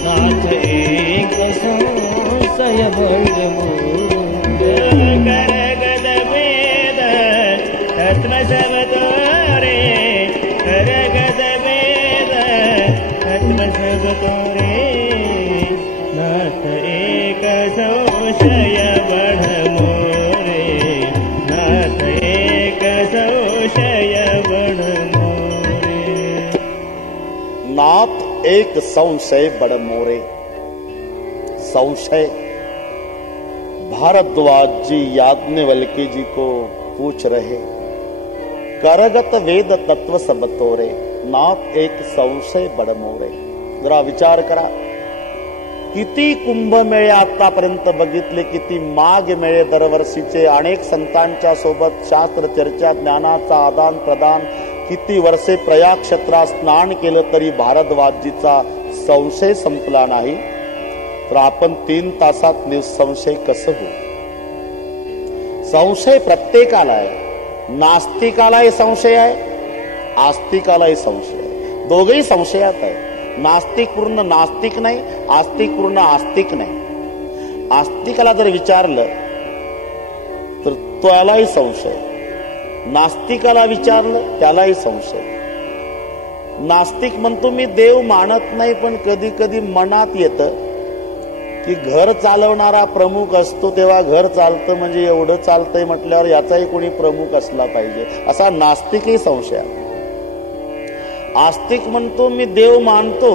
नाथ एक संशय बड़ मोरे. करगत वेद तत्व सब तोरे, करगत वेद तत्व सब तोरे, नाथ एक संशय बड़ मोरे, नाथ एक संशय बड़ मोरे. नाथ एक संशय बड़ मोरे. संशय. भारद्वाज जी याज्ञवल्क्य जी को पूछ रहे, करगत वेद तत्व सब तोरे, नाथ एक संशय बड़ मोरे. जरा विचार करा, किती कुंभमेळे आतापर्यंत बघितले, किती माघ मेळे दरवर्षीचे, अनेक संतांच्या सोबत शास्त्र चर्चा, ज्ञानाचा आदान प्रदान, किती वर्षे प्रयाग क्षेत्रात स्नान केलं तरी भारद्वाजीचा संशय संपला नाही. तर आपण 3 तासात निसंशय कसं होऊ? संशय प्रत्येकाला आहे. नास्तिकालाही संशय आहे, आस्तिकालाही संशय आहे. दोघेही संशयात आहे. नास्तिक पूर्ण नास्तिक नाही, आस्तिक पूर्ण आस्तिक नाही. आस्तिकाला जर विचारलं तर त्यालाही संशय, नास्तिकाला विचारलं त्यालाही संशय. नास्तिक म्हणतो मी देव मानत नाही, पण कधी कधी मनात येतं की घर चालवणारा प्रमुख असतो तेव्हा घर चालतं म्हणजे एवढं चालतंय म्हटल्यावर याचाही कोणी प्रमुख असला पाहिजे, असा नास्तिकही संशय. आस्तिक म्हणतो मी देव मानतो,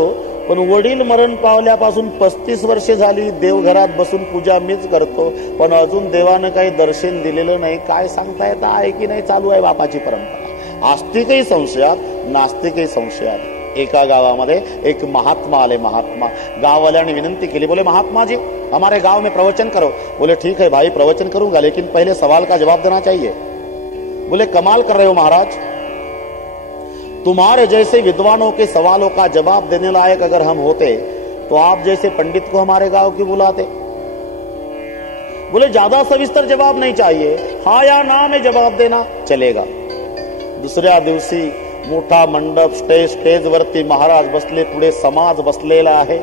पण वडील मरण पावल्यापासून 35 वर्षे झाली देवघरात बसून पूजा मीच करतो, पण अजून देवानं काही दर्शन दिलेलं नाही, काय सांगता येतं आहे की नाही, चालू आहे बापाची परंपरा. आस्तिकही संशयात, नास्तिकही संशयात. एका गावामध्ये एक महात्मा आले. महात्मा गाववाल्याने विनंती केली, बोले महात्मा जी हमारे गांव में प्रवचन करो. बोले ठीक है भाई प्रवचन करूंगा, लेकिन पहले सवाल का जवाब देना चाहिए. बोले कमाल कर रहे हो महाराज, तुम्हारे जैसे विद्वानों के सवालों का जवाब देने लायक अगर हम होते तो आप जैसे पंडित को हमारे गांव क्यों बुलाते. बोले ज्यादा सविस्तर जवाब नहीं चाहिए, हाँ या ना में जवाब देना चलेगा. दुसऱ्या दिवशी मोठा मंडप, स्टेजवरती महाराज बसले, पुढे समाज बसलेला आहे.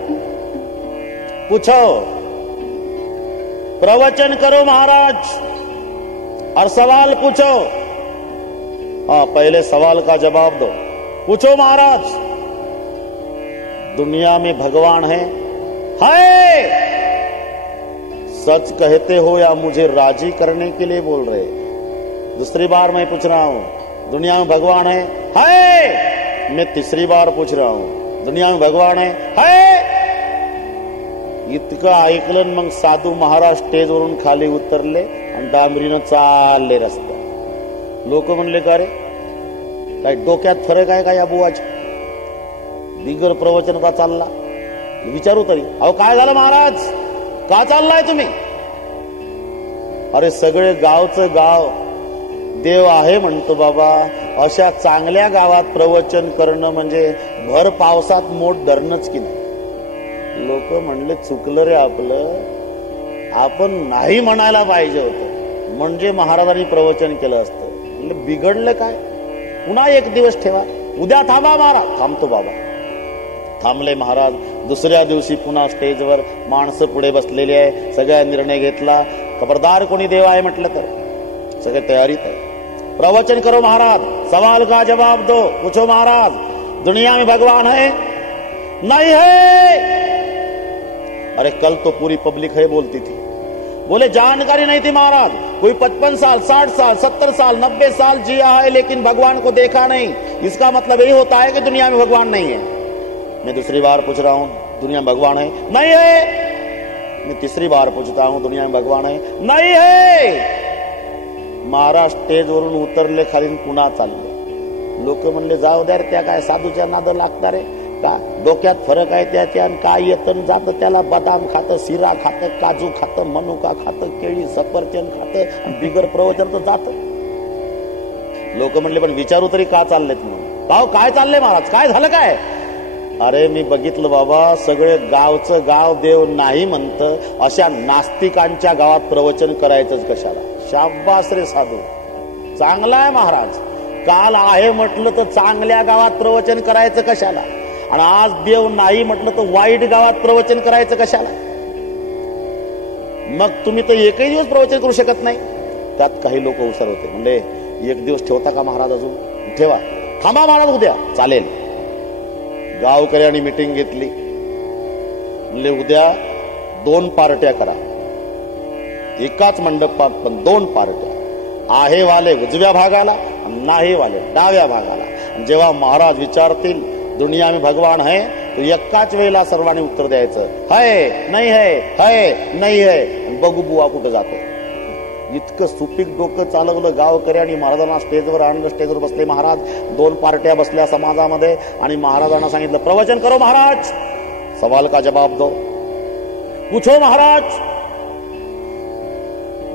पूछो, प्रवचन करो महाराज और सवाल पूछो. हाँ पहले सवाल का जवाब दो. पूछो महाराज, दुनिया में भगवान है? सच कहते हो या मुझे राजी करने के लिए बोल रहे? दूसरी बार मैं पूछ रहा हूं, दुनिया में भगवान है? मैं तीसरी बार पूछ रहा हूं, दुनिया में भगवान है? इतकं ऐकलं मग साधू महाराज स्टेजवरून खाली उतरले आणि डांबरीनं चालले रस्त्यात. लोक म्हणले का रे काय डोक्यात फरक आहे का या बुवाची, बिगर प्रवचनता चालला. विचारू तरी, अहो काय झालं महाराज, का चाललाय तुम्ही? अरे सगळे गावचं गाव देव आहे म्हणतो बाबा, अशा चांगल्या गावात प्रवचन करणं म्हणजे भर पावसात मोठ धरणच की नाही. लोक म्हणले चुकलं रे आपलं, आपण नाही म्हणायला पाहिजे होतं, म्हणजे महाराजांनी प्रवचन केलं असतं. म्हणजे बिघडलं काय, पुन्हा एक दिवस ठेवा, उद्या थांबा महाराज. थांबतो बाबा. थांबले महाराज. दुसऱ्या दिवशी पुन्हा स्टेजवर माणसं पुढे बसलेली आहे. सगळ्या निर्णय घेतला, खबरदार कोणी देव आहे म्हटलं तर सगळे तयारीत आहे. प्रवचन करो महाराज, सवाल का जवाब दो. पूछो महाराज, दुनिया में भगवान है? नहीं है. अरे कल तो पूरी पब्लिक है बोलती थी. बोले जानकारी नहीं थी महाराज, कोई 55 साल 60 साल 70 साल 90 साल जिया है लेकिन भगवान को देखा नहीं, इसका मतलब यही होता है कि दुनिया में भगवान नहीं है. मैं दूसरी बार पूछ रहा हूं, दुनिया में भगवान है? नहीं है. मैं तीसरी बार पूछता हूं, दुनिया में भगवान है? नहीं है. महाराज स्टेजवरून उतरले खाली, पुन्हा चालले. लोक म्हणले जाऊ द्या रे, त्या काय साधूच्या नाद लागता रे, का डोक्यात फरक आहे त्याच्या, काय येतं जात त्याला. बदाम खातं, शिरा खातं, काजू खातं, मनुका खातं, केळी सफरचंद खातं, बिगर प्रवचन तर जात. लोक म्हणले पण विचारू तरी का चाललेत म्हणून. भाऊ काय चाललंय महाराज, काय झालं काय? अरे मी बघितलं बाबा, सगळे गावचं गाव देव नाही म्हणतं, अशा नास्तिकांच्या गावात प्रवचन करायचंच कशाला. शाबास रे साधू, चांगला आहे महाराज. काल आहे म्हटलं तर चांगल्या गावात प्रवचन करायचं कशाला, आणि आज देव नाही म्हटलं तर वाईट गावात प्रवचन करायचं कशाला. मग तुम्ही तर एकही दिवस प्रवचन करू शकत नाही. त्यात काही लोक हुशार होते, म्हणजे एक दिवस ठेवता का महाराज? अजून ठेवा. थांबा महाराज उद्या. चालेल. गावकऱ्यांनी मिटिंग घेतली, म्हणजे उद्या 2 पार्ट्या करा, एकाच मंडपात पण 2 पार्ट्या. आहे वाले उजव्या भागाला, नाही वाले डाव्या भागाला. जेव्हा महाराज विचारतील दुनिया में भगवान है, तो एकाच वेळेला सर्वांनी उत्तर द्यायचं, है नाही है नाही है. बघू बुवा कुठे जातो. इतकं सुपीक डोकं चालवलं गावकऱ्यांनी. महाराजांना स्टेजवर आणलं. स्टेजवर बसले महाराज. 2 पार्ट्या बसल्या समाजामध्ये, आणि महाराजांना सांगितलं प्रवचन करो महाराज, सवाल का जवाब दो. पूछो महाराज,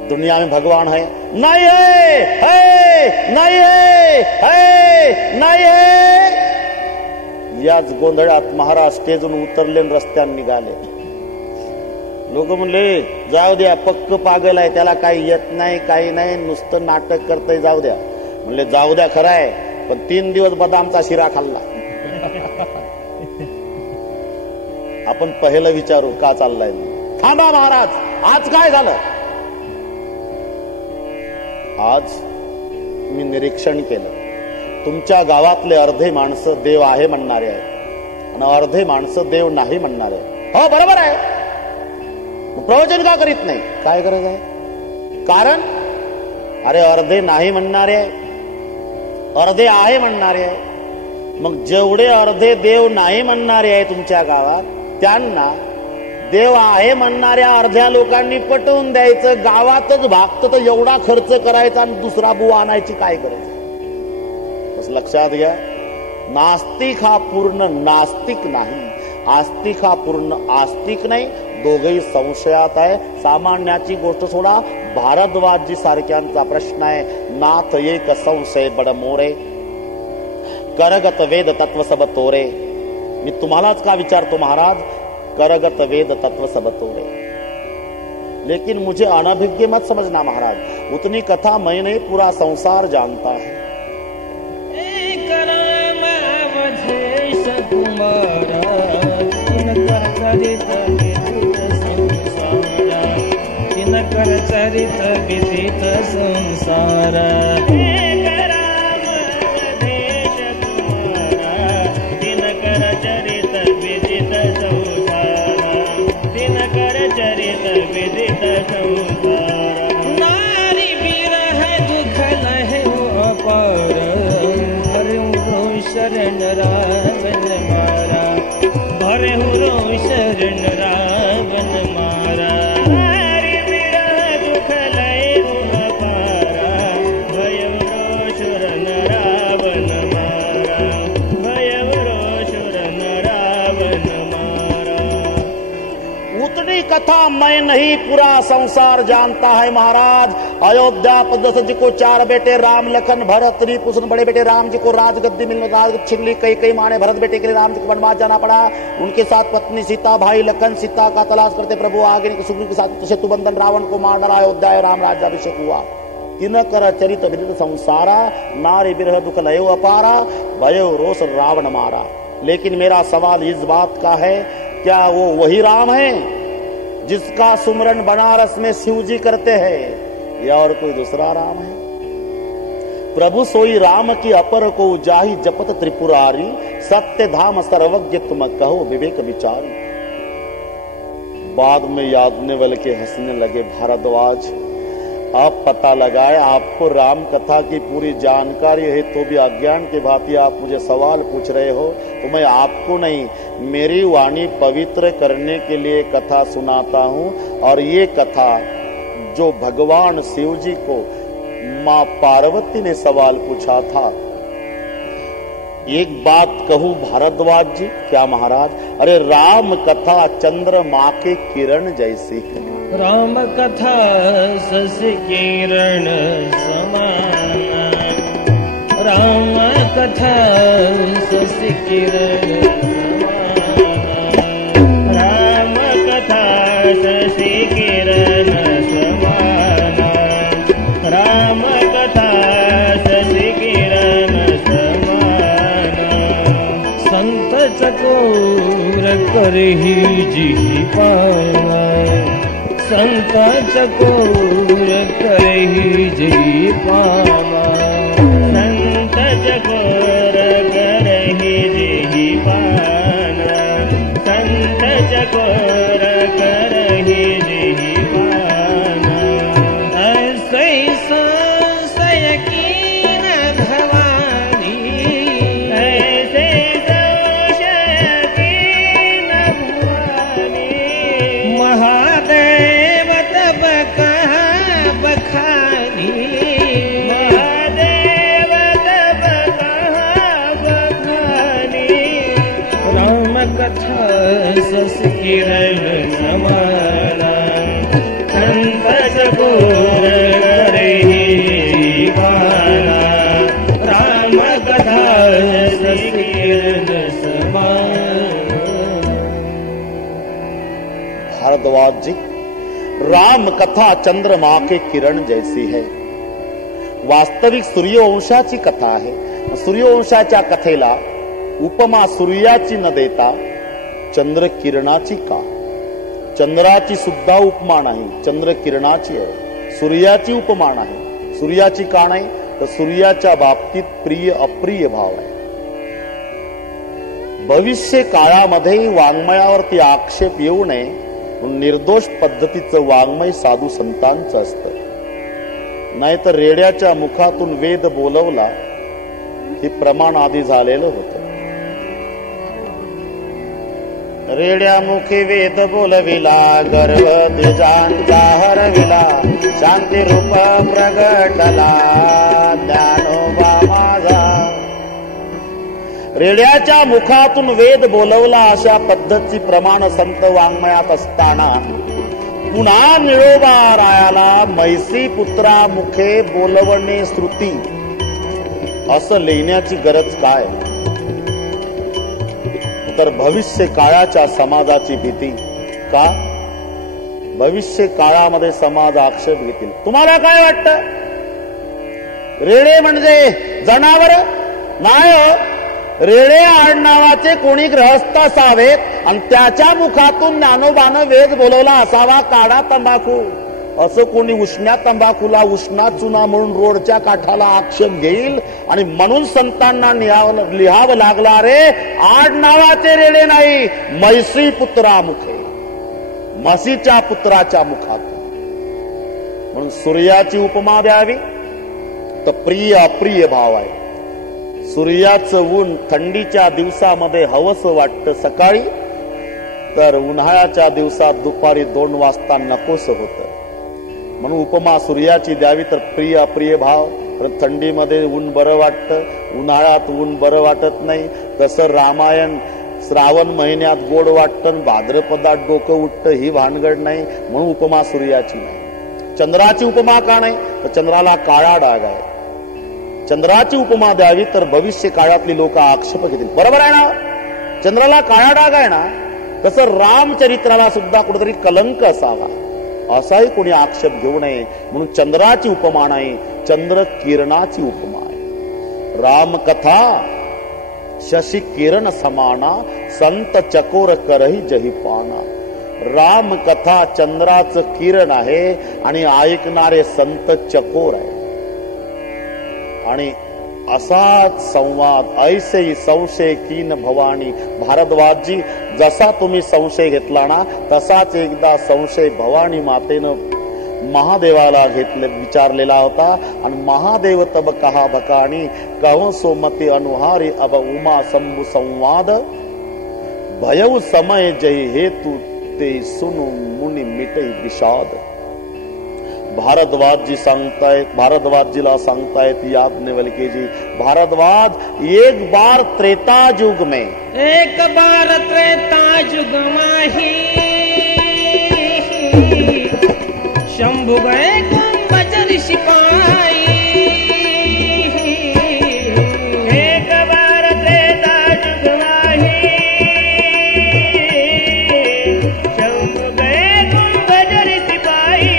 दुनिया में भगवान है? नहीं है नहीं है नहीं है. याच गोंधळात महाराज स्टेजून उतरले, रस्त्याने निघाले. लोक म्हणले जाऊ द्या, पक्क पागल आहे, त्याला काही येत नाही काही नाही, नुसतं नाटक करतय, जाऊ द्या. म्हणले जाऊ द्या खरं आहे, पण 3 दिवस बदामचा शिरा खाल्ला. आपण पहिलं विचारू का चाललाय. थांबा महाराज, आज काय झालं. आज मी निरीक्षण केलं, तुमच्या गावातले अर्धे माणसं देव आहे म्हणणारे आहे आणि अर्धे माणसं देव नाही म्हणणारे आहे. हो बरोबर आहे. प्रवचन का करीत नाही. काय गरज आहे. कारण अरे अर्धे नाही म्हणणारे आहे, अर्धे आहे म्हणणारे आहे. मग जेवढे अर्धे देव नाही म्हणणारे आहे तुमच्या गावात, त्यांना देव आहे म्हणणाऱ्या अर्ध्या लोकांनी पटवून द्यायचं. गावातच भागतं तर एवढा खर्च करायचा आणि दुसरा बुवा आणायची काय गरज. बस लक्षात घ्या, नास्तिक हा पूर्ण नास्तिक नाही, आस्तिक हा पूर्ण आस्तिक नाही. दोघही संशयात आहे. सामान्याची गोष्ट सोडा, भारद्वाजी सारख्यांचा प्रश्न आहे. नाथ एक संशय बड मोरे, करगत वेद तत्व सब तोरे. मी तुम्हालाच का विचारतो महाराज, करगत वेद तत्व सब तोरे. लेकिन मुझे अनभिज्ञ मत समझना महाराज, उतनी कथा मैं नहीं, पूरा संसार जानता है. कर चरित विदित संसार, दिनकर चरित विदित संसार, दिनकर चरित विदित संसार. नारी विरह दुख लहे अपार, हरिहु शरण रावण मारा, हरिहु शरण रावण मारा. कथा मैं नहीं, पूरा संसार जानता है महाराज. अयोध्या दशरथ जी को 4 बेटे राम लखन भरत रिपुसन, बड़े बेटे राम जी को राजगद्दी मिलने राजगद्दी छिन ली. कई माने भरत बेटे के लिए राम जी को वनवास जाना पड़ा. उनके साथ पत्नी सीता, भाई लखन. सीता का तलाश करते प्रभु आगे सुग्रीव के साथ सेतु बंधन, रावण को मार डाला. अयोध्या राम राज्याभिषेक हुआ. दिनकर चरित विदित संसारा, नारी विरह दुख लयो अपारा, भयो रोष रावण मारा. लेकिन मेरा सवाल इस बात का है, क्या वो वही राम है जिसका सुमरन बनारस में शिव जी करते हैं, या और कोई दूसरा राम है. प्रभु सोई राम की अपर को जाहि जपत त्रिपुरारी, सत्य धाम सर्वज्ञ तुम कहो विवेक विचारी. बाद में याज्ञवल्क्य के हंसने लगे. भारद्वाज, आप पता लगाए, आपको राम कथा की पूरी जानकारी है तो भी अज्ञान के भांति आप मुझे सवाल पूछ रहे हो. तो मैं आपको नहीं, मेरी वाणी पवित्र करने के लिए कथा सुनाता हूं. और ये कथा जो भगवान शिव जी को मां पार्वती ने सवाल पूछा था. एक बात कहूं भारद्वाज जी. क्या महाराज. अरे राम कथा चंद्रमा के किरण जैसी है. राम कथा शशि किरण समान, राम कथा शशि किरण समान, राम कथा शशि किरण समान, राम कथा शशि किरण समान. संत चकोर करहि जी पावा, संत चकोर करहि जी पावा, संत चकोर करहि जी पावा, संत चकोर करहि जी पावा. ऐसे संशय कीन भवानी, ऐसे संशय कीन भवानी. महादेव तब कहाँ बखानी, महादेव तब कहाँ बखानी. राम कथा शशि किरण समाना, संत चकोर करहि पाना. राम कथा शशि किरण समाना. भारद्वाज जी, राम कथा चंद्रमा के किरण जैसी है. वास्तविक सूर्यवंशाची कथा आहे. सूर्यवंशाच्या कथेला उपमा सूर्याची न देता चंद्र किरणाची का? चंद्राची सुद्धा उपमा नाही, चंद्र किरणाची आहे. सूर्याची उपमा नाही. सूर्याची का नाही? तर सूर्याच्या बाबतीत प्रिय अप्रिय भाव आहे. भविष्य काळामध्ये वाङ्मयावरती आक्षेप येऊ नये म्हणून निर्दोष पद्धतीचं वाङ्मय साधू संतांचं असतं. नाहीतर रेड्याच्या मुखातून वेद बोलवला हे प्रमाण आधी झालेलं होतं. रेड्या मुखे वेद बोलविला, गर्व द्विजांचा हरविला, शांती रूप प्रगटला ज्ञानोबा माझा. रेड्याच्या मुखातून वेद बोलवला अशा पद्धतीची प्रमाण संत वाङ्मयात असताना पुन्हा निळोबा रायाला मैसी पुत्रा मुखे बोलवणे श्रुती असं लिहिण्याची गरज काय? तर भविष्य काळाच्या समाजाची भीती. का? भविष्य काळामध्ये समाज आक्षेप घेतील. तुम्हाला काय वाटतं? रेडे म्हणजे जनावर नाही. रेडे आडनावाचे कोणी ग्रहस्थ असावेत आणि त्याच्या मुखातून ज्ञानोबानं वेद बोलवला असावा. काढा तंबाखू असं कोणी उष्ण्या तंबाखूला उष्णा चुना म्हणून रोडच्या काठाला आक्षेप घेईल आणि म्हणून संतांना लिहावं लागला रे आडनावाचे रेडे नाही, मैसी पुत्रा मुखे, म्हशीच्या पुत्राच्या मुखातून. म्हणून सूर्याची उपमा द्यावी तर प्रिय अप्रिय भाव आहे. सूर्याचं ऊन थंडीच्या दिवसामध्ये हवंसं वाटतं सकाळी, तर उन्हाळ्याच्या दिवसात दुपारी 2 वाजता नकोसं होतं. म्हणून उपमा सूर्याची द्यावी तर प्रिय अप्रिय भाव. थंडीमध्ये ऊन बरं वाटतं, उन्हाळ्यात ऊन बरं वाटत नाही. तसं रामायण श्रावण महिन्यात गोड वाटतं, भाद्रपदात डोकं उठतं, ही भानगड नाही. म्हणून उपमा सूर्याची नाही. चंद्राची उपमा का नाही? तर चंद्राला काळा डाग आहे. चंद्राची उपमा द्यावी तर भविष्य काळातली लोक आक्षेप घेतील. बरोबर आहे ना? चंद्राला काळा डाग आहे ना, तसं रामचरित्राला सुद्धा कुठेतरी कलंक असावा असाही कोणी आक्षेप घेऊ नये. म्हणून चंद्राची उपमा नाही, चंद्र किरणाची उपमा आहे. रामकथा शशी किरण समाना, संत चकोर करही जहिपाना. रामकथा चंद्राचं किरण आहे आणि ऐकणारे संत चकोर आहे. आणि असाच संवाद ऐसे संशय कीन भवानी. भारद्वाजजी, जसा तुम्ही संशय घेतला ना तसाच एकदा संशय भवानी मातेनं महादेवाला विचारलेला होता. आणि महादेव तब कहा भकानी, कहो सोमती अनुहारी अब उमा शंभु संवाद. भयउ समय जय हेतु ते सुनु मुनि मिटई विषाद. भारद्वाज जी सांगतायत, भारद्वाजजीला सांगतायत याज्ञवल्क्य जी, भारद्वाज एक बार त्रेता युग में, एक बार त्रेता युग माही शंभु गए कुंभजर सिपाही. एक बार त्रेता युग माही शंभु गए कुंभजर सिपाही.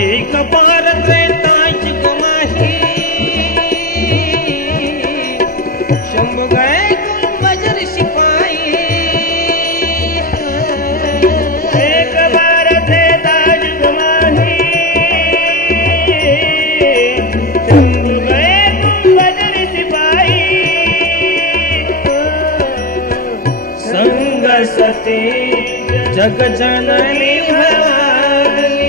एक बार त्रेता युग माही शंभु गए कुंभजर सिपाही. एक बार त्रेता युग माही शंभु गए कुंभजर सिपाही. संग सती जग जननी भवानी,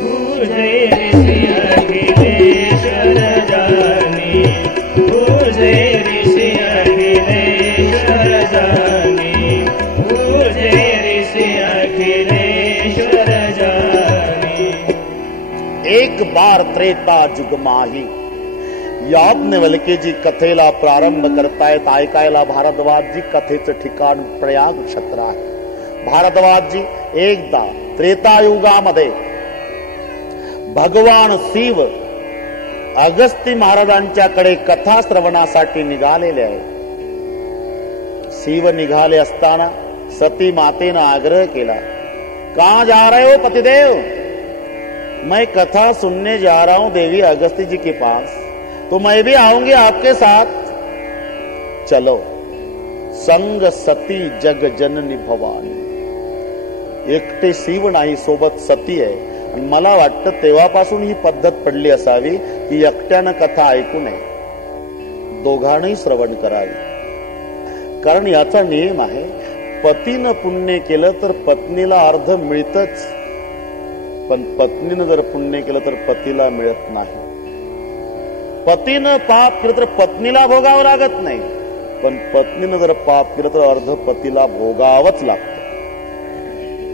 पूजे ऋषि अखिलेश्वर जानी, पूजे ऋषि अखिलेश्वर जानी, पूजे ऋषि अखिलेश्वर जानी. एक बार त्रेता युग माही. याज्ञवल्क्य जी कथेला प्रारंभ करतायत. ऐकायला भारद्वाजजी कथेचं ठिकाण प्रयाग क्षेत्र आहे. भारद्वाजजी एकदा त्रेतायुगामध्ये भगवान शिव अगस्ती महाराजांच्याकडे कथा श्रवणासाठी निघालेले आहे. शिव निघाले असताना सती मातेनं आग्रह केला, कहां जा रहे हो पतिदेव? मैं कथा सुनने जा रहा हूं देवी अगस्ती जी के पास. तो मैं भी आऊंगी आपके साथ, चलो। संग सती जग जननी भवानी, एकटे शिव नाही, सोबत सती आहे. आणि मला वाटतं तेव्हापासून ही पद्धत पडली असावी की एकट्यानं कथा ऐकू नये, दोघांनाही श्रवण करावी. कारण याचा नियम आहे, पतीनं पुण्य केलं तर पत्नीला अर्ध मिळतच, पण पत्नीनं जर पुण्य केलं तर पतीला मिळत नाही. पतीनं पाप केलं तर पत्नीला भोगावं लागत नाही, पण पत्नीनं जर पाप केलं तर अर्ध पतीला भोगावंच लागतं.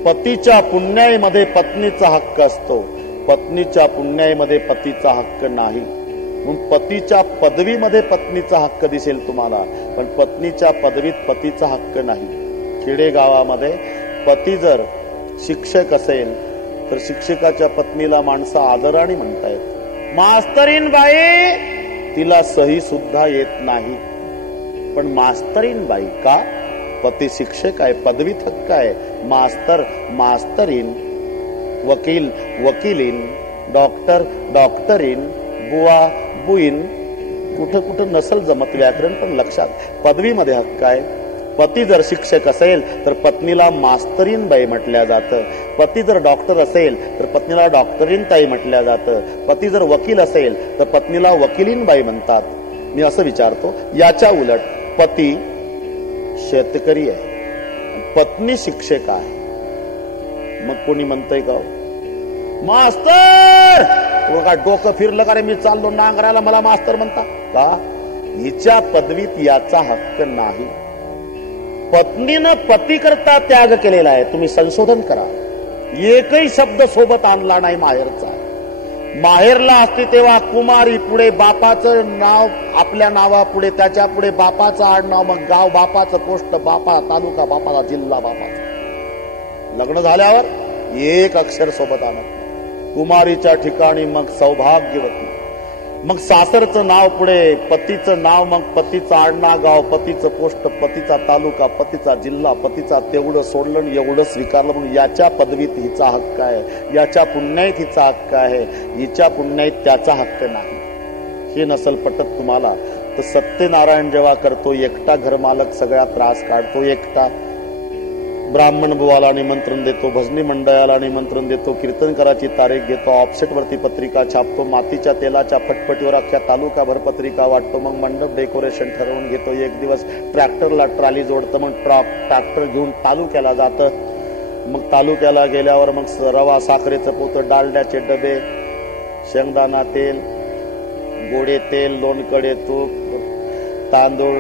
पतीच्या पुण्याईमध्ये पत्नीचा हक्क असतो, पत्नीच्या पुण्याईमध्ये पतीचा हक्क नाही. म्हणून पतीच्या पदवीमध्ये पत्नीचा हक्क दिसेल तुम्हाला, पण पत्नीच्या पदवीत पतीचा हक्क नाही. खेडेगावामध्ये पती जर शिक्षक असेल तर शिक्षकाच्या पत्नीला माणसं आदराने म्हणतायत, मास्तरीन बाई, तिला सही सुद्धा येत नाही. पण मास्तरीन बाई का? पती शिक्षक आहे, पदवीत हक्क आहे. मास्तर मास्तरीन, वकील वकिलीन, डॉक्टर डॉक्टरीन, बुवा बुईन. कुठं कुठं नसल जमत व्याकरण, पण लक्षात, पदवीमध्ये हक्क आहे. पती जर शिक्षक असेल तर पत्नीला मास्तरीन बाई म्हटल्या जातं. पती जर डॉक्टर असेल तर पत्नीला डॉक्टरीन ताई म्हटल्या जातं. पती जर वकील असेल तर पत्नीला वकिलीन बाई म्हणतात. मी असं विचारतो, याच्या उलट पती शेतकरी आहे, पत्नी शिक्षक आहे, मग कोणी म्हणतंय का मास्तर? तुला काय डोकं फिरलं का रे? मी चाललो नांगराला, मला मास्तर म्हणता का? हिच्या पदवीत याचा हक्क नाही. पत्नीनं पती करता त्याग केलेला आहे. तुम्ही संशोधन करा, एकही शब्द सोबत आणला नाही माहेरचा. माहेरला असते तेव्हा कुमारी पुढे बापाचं नाव, आपल्या नावापुढे त्याच्या पुढे बापाचं आडनाव, मग गाव बापाचं, पोस्ट बापा, तालुका बापाचा, जिल्हा बापाचा. लग्न झाल्यावर एक अक्षर सोबत आणत. कुमारीच्या ठिकाणी मग सौभाग्यवती, मग सासरचं नाव पुढे, पतीचं नाव, मग पतीचं आडनाव, गाव, पतीचं पोस्ट, पतीचा तालुका, पतीचा जिल्हा, पतीचा तेवढं सोडलं, एवढं स्वीकारलं. म्हणून याच्या पदवीत हिचा हक्क आहे, याच्या पुण्याईत हिचा हक्क आहे, हिच्या पुण्याईत त्याचा हक्क नाही. हे नसल पटत तुम्हाला तर सत्यनारायण जेव्हा करतो एकटा घरमालक सगळा त्रास काढतो, एकटा ब्राह्मण बुवाला निमंत्रण देतो, भजनी मंडळाला निमंत्रण देतो, कीर्तनकाराची तारीख घेतो, ऑफसेट वरती पत्रिका छापतो, मातीच्या तेलाच्या फटफटीवर अख्ख्या तालुकाभर पत्रिका वाटतो, मग मंडप डेकोरेशन ठरवून घेतो. एक दिवस ट्रॅक्टरला ट्रॉली जोडतं, मग ट्रॅक्टर घेऊन तालुक्याला जातं. मग तालुक्याला गेल्यावर मग रवा साखरेचं पोतं, डालड्याचे डबे, शेंगदाणा तेल, गोडे तेल, लोणकडे तूप, तांदूळ,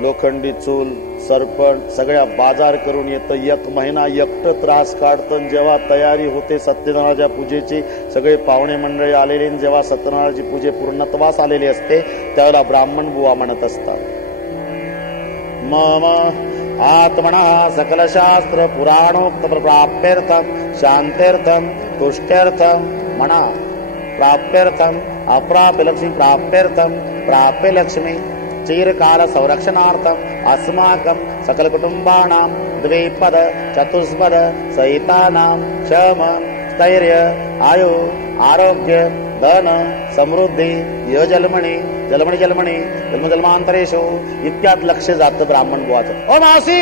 लोखंडी चूल, सरपण, सगळ्या बाजार करून येतं. एक महिना एकटं त्रास काढतं. जेव्हा तयारी होते सत्यनारायणाच्या पूजेची, सगळे पाहुणे मंडळी आलेले, जेव्हा सत्यनारायणाची पूजे पूर्णत्वास आलेली असते त्यावेळेला ब्राह्मण बुवा म्हणत असतात, मम आत्मना सकल शास्त्र पुराणोक्त प्राप्यर्थम शांत्यर्थम तुष्ट्यर्थम म्हणा. प्राप्यर्थम अप्राप्य लक्ष्मी, प्राप्यर्थम प्राप्य लक्ष्मी, चिरकाल संरक्षणार्थम अस्माकं सकल कुटुंबानां द्विपद चतुष्पद सहितानां क्षम स्थैर्य आयु आरोग्य धन समृद्धी य जन्मणी जन्मणी जन्मणी जन्मजन्मांतरेषु इत्याद लक्ष जातं ब्राह्मण बुवाचं. ओ मावशी,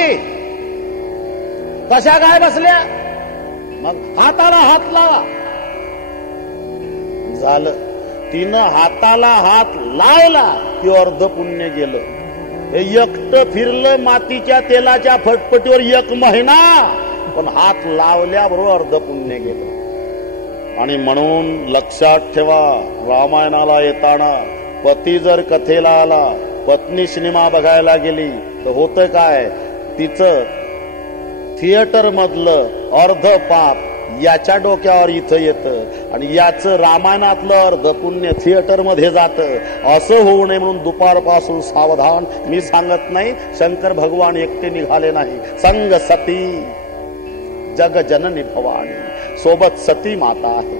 कशा काय बसल्या? मग हाताला हात लावा. झालं, तिनं हाताला हात लावला की अर्ध पुण्य गेलं. हे एकटं फिरलं मातीच्या तेलाच्या फटफटीवर एक महिना, पण हात लावल्याबरोबर अर्ध पुण्य गेलं. आणि म्हणून लक्षात ठेवा, रामायणाला येताना पती जर कथेला आला, पत्नी सिनेमा बघायला गेली तर होतं काय, तिचं थिएटर मधलं अर्ध पाप याच्या डोक्यावर इथं येतं आणि याचं रामायणातलं अर्ध पुण्य थिएटर मध्ये जातं. असं होऊ नये म्हणून दुपारपासून सावधान. मी सांगत नाही, शंकर भगवान एकटे निघाले नाही. संग सती जग जननी भवानी, सोबत सती माता आहे.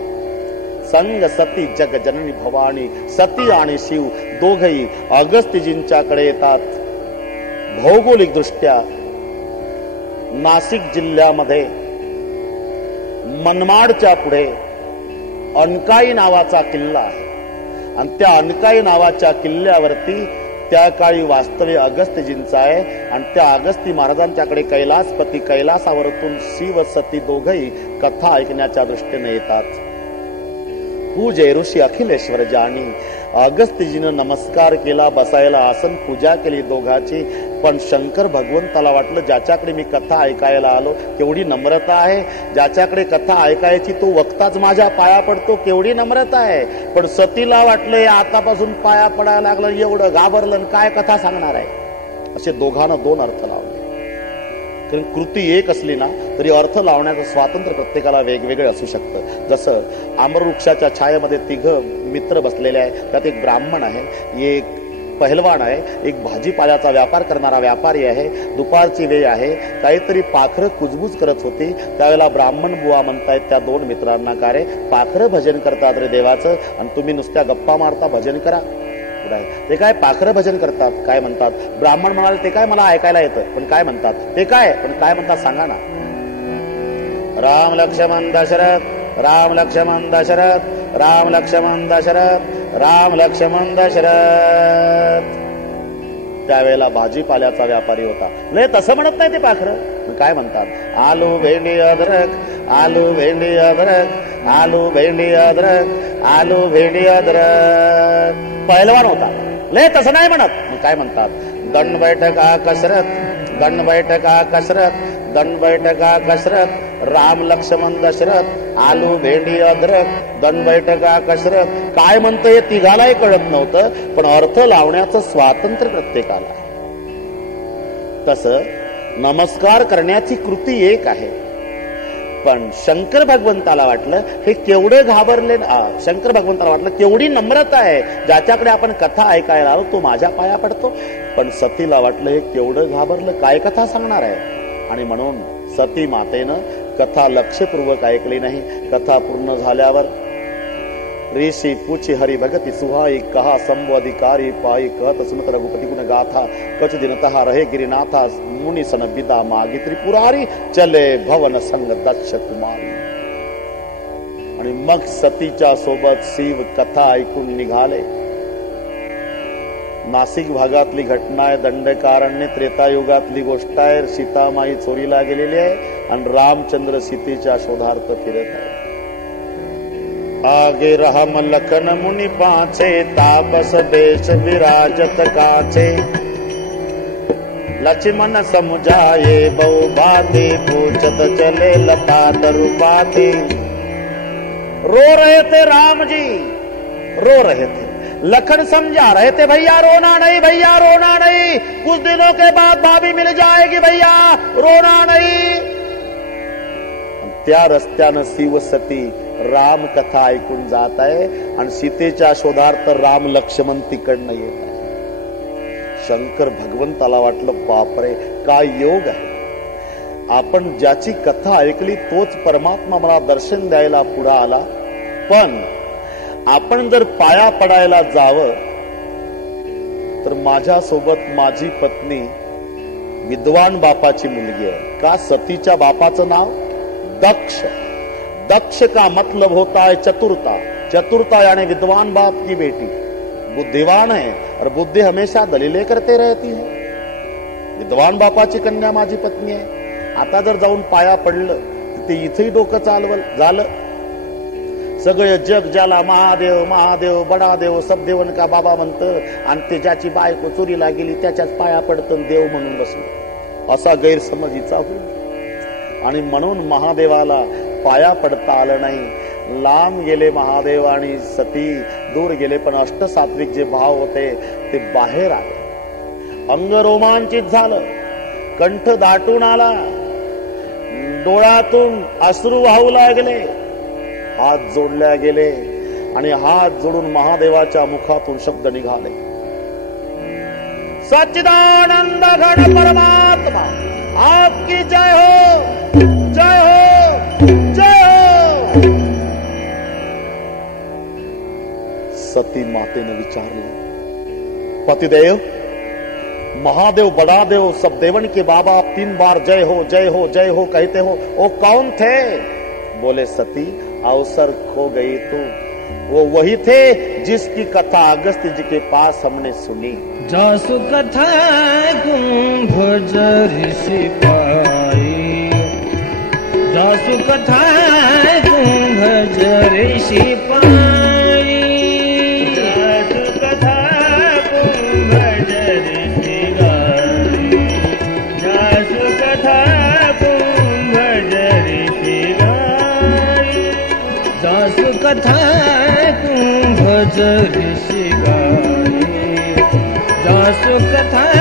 संग सती जग जननी भवानी. सती आणि शिव दोघही अगस्त्यजींच्याकडे येतात. भौगोलिक दृष्ट्या नाशिक जिल्ह्यामध्ये मनमाडच्या पुढे अनकाई नावाचा किल्ला आहे आणि त्या अनकाई नावाच्या किल्ल्यावरती त्या काळी वास्तव्य अगस्त्यजींचं आहे. आणि त्या अगस्ती महाराजांच्याकडे कैलासपती कैलासावरतून शिव सती दोघही कथा ऐकण्याच्या दृष्टीने येतात. पूजे ऋषी अखिलेश्वर जानी. अगस्त्यजीनं नमस्कार केला, बसायला आसन पूजा केली दोघाची. पण शंकर भगवंताला वाटलं ज्याच्याकडे मी कथा ऐकायला आलो केवढी नम्रता आहे, ज्याच्याकडे कथा ऐकायची तो वक्ताच माझ्या पाया पडतो केवढी नम्रता आहे. पण सतीला वाटलं आतापासून पाया पडायला लागलं, एवढं घाबरलं, काय कथा सांगणार आहे. असे दोघांना दोन अर्थ लावले. कारण कृती एक असली ना तरी अर्थ लावण्याचं स्वातंत्र्य प्रत्येकाला वेगवेगळे असू शकतं. जसं आम्रवृक्षाच्या छायेमध्ये तिघ मित्र बसलेले आहे. त्यात एक ब्राह्मण आहे, एक पहलवान आहे, एक भाजीपाल्याचा व्यापार करणारा व्यापारी आहे. दुपारची वेळ आहे, काहीतरी पाखरं कुजबूज करत होती. त्यावेळेला ब्राह्मण बुवा म्हणतायत त्या दोन मित्रांना, का रे पाखरं भजन करतात रे देवाचं आणि तुम्ही नुसत्या गप्पा मारता, भजन करा. ते काय पाखरं भजन करतात, काय म्हणतात. ब्राह्मण म्हणाले ते काय मला ऐकायला येतं, पण काय म्हणतात ते काय, पण काय म्हणतात सांगा ना. राम लक्ष्मण दशरथ, राम लक्ष्मण दशरथ, राम लक्ष्मण दशरथ, राम लक्ष्मण दशरथ. त्यावेळेला भाजीपाल्याचा व्यापारी होता. लय तसं म्हणत नाही ते पाखरं, काय म्हणतात. आलू भेंडी अद्रक, आलू भेंडी अद्रक, आलू भेंडी अद्रक, आलू भेंडी अद्रक. पहलवान होता, लय तसं नाही म्हणत, काय म्हणतात. दंड बैठका कसरत, दंड बैठका कसरत, दंड बैठका कसरत, राम लक्ष्मण दशरथ, आलू भेंडी अद्रक, दंड बैठका कसरत. काय म्हणतं हे तिघालाही कळत नव्हतं, पण अर्थ लावण्याचं स्वातंत्र्य प्रत्येकाला. तसं नमस्कार करण्याची कृती एक आहे, पण शंकर भगवंताला वाटलं हे केवढे घाबरले. शंकर भगवंताला वाटलं केवढी नम्रता आहे, ज्याच्याकडे आपण कथा ऐकायला आलो तो माझ्या पाया पडतो. पण सतीला वाटलं हे केवढं घाबरलं, काय कथा सांगणार आहे. आणि म्हणून सती मातेनं कथा लक्षपूर्वक ऐकली नाही. कथा पूर्ण झाल्यावर ऋषी पूछी हरि भगति सुहाई, कहा संभव अधिकारी पाई, कहत सुनत रघुपति गुण गाथा, कच दिनतः रहे गिरिनाथा, मुनि सन विदा मागी त्रिपुरारी, चले भवन संग दक्ष कुमारी. आणि मग सतीच्या सोबत शिव कथा ऐकून निघाले. नाशिक भागातली घटना आहे, दंडकारण्य त्रेतायुगातली गोष्ट आहे. सीतामाई चोरीला गेलेली आहे आणि रामचंद्र सीतेच्या शोधार्थ फिरत आहे. आगे रहम लखन मुनि पाछे, तापस बेश विराजत काछे, लक्ष्मण समझाए बहु बातें, पूछत चले लता तरु बातें. रो रहे थे राम जी, रो रहे थे. लखन समझा रहे थे भैया रोना नहीं, भैया रोना नहीं, कुछ दिनों के बाद भाभी मिल जाएगी, भैया रोना नहीं. त्या रस्त्यानं शिव सती राम कथा ऐकून जात आहे आणि सीतेच्या शोधार्थ राम लक्ष्मण तिकडनं येत आहे. शंकर भगवंताला वाटलं बापरे काय योग आहे, आपण ज्याची कथा ऐकली तोच परमात्मा मला दर्शन द्यायला पुढे आला. पण आपण जर पाया पडायला जावं तर माझ्या सोबत माझी पत्नी विद्वान बापाची मुलगी आहे. का सतीच्या बापाचं नाव दक्ष. दक्ष का मतलब होता है चतुरता, चतुरता यानी विद्वान बाप की बेटी. बुद्धिवान है और बुद्धि हमेशा दलीलें करते रहती है. विद्वान बापाची कन्या माझी पत्नी आहे. आता जर जाऊन पाया पडलं ते इथेही डोकं चालवल झालं. सगळे जग ज्याला महादेव महादेव बडा देव सब देवन का बाबा म्हणतं आणि ते ज्याची बायको चोरीला गेली त्याच्याच पाया पडतं देव म्हणून बसलो, असा गैरसमज हिचा होईल. आणि म्हणून महादेवाला पाया पडता आलं नाही. लांब गेले महादेव आणि सती दूर गेले, पण अष्टसात्विक जे भाव होते ते बाहेर आले. अंग रोमांचित झालं, कंठ दाटून आला, डोळ्यातून अश्रू वाहू लागले, हात जोडल्या गेले आणि हात जोडून महादेवाच्या मुखातून शब्द निघाले, सच्चिदानंद घन परमात्मा आपकी जय हो, जय हो, जय हो. सती मातेने विचारले, पतिदेव महादेव बड़ा देव सब देवन के बाबा आप 3 बार जय हो जय हो जय हो कहते हो, वो कौन थे? बोले सती अवसर खो गई तू, वो वही थे जिसकी कथा अगस्त जी के पास हमने सुनी। जासु कथा कुंभ ऋषि पाई, जासु कथा कुंभ ऋषि पाई, जासु कथा कुंभ ऋषि गाई, जासु कथा कुंभ ऋषि गाई, जासु कथा कुंभ ऋषि गाई, जासु कथा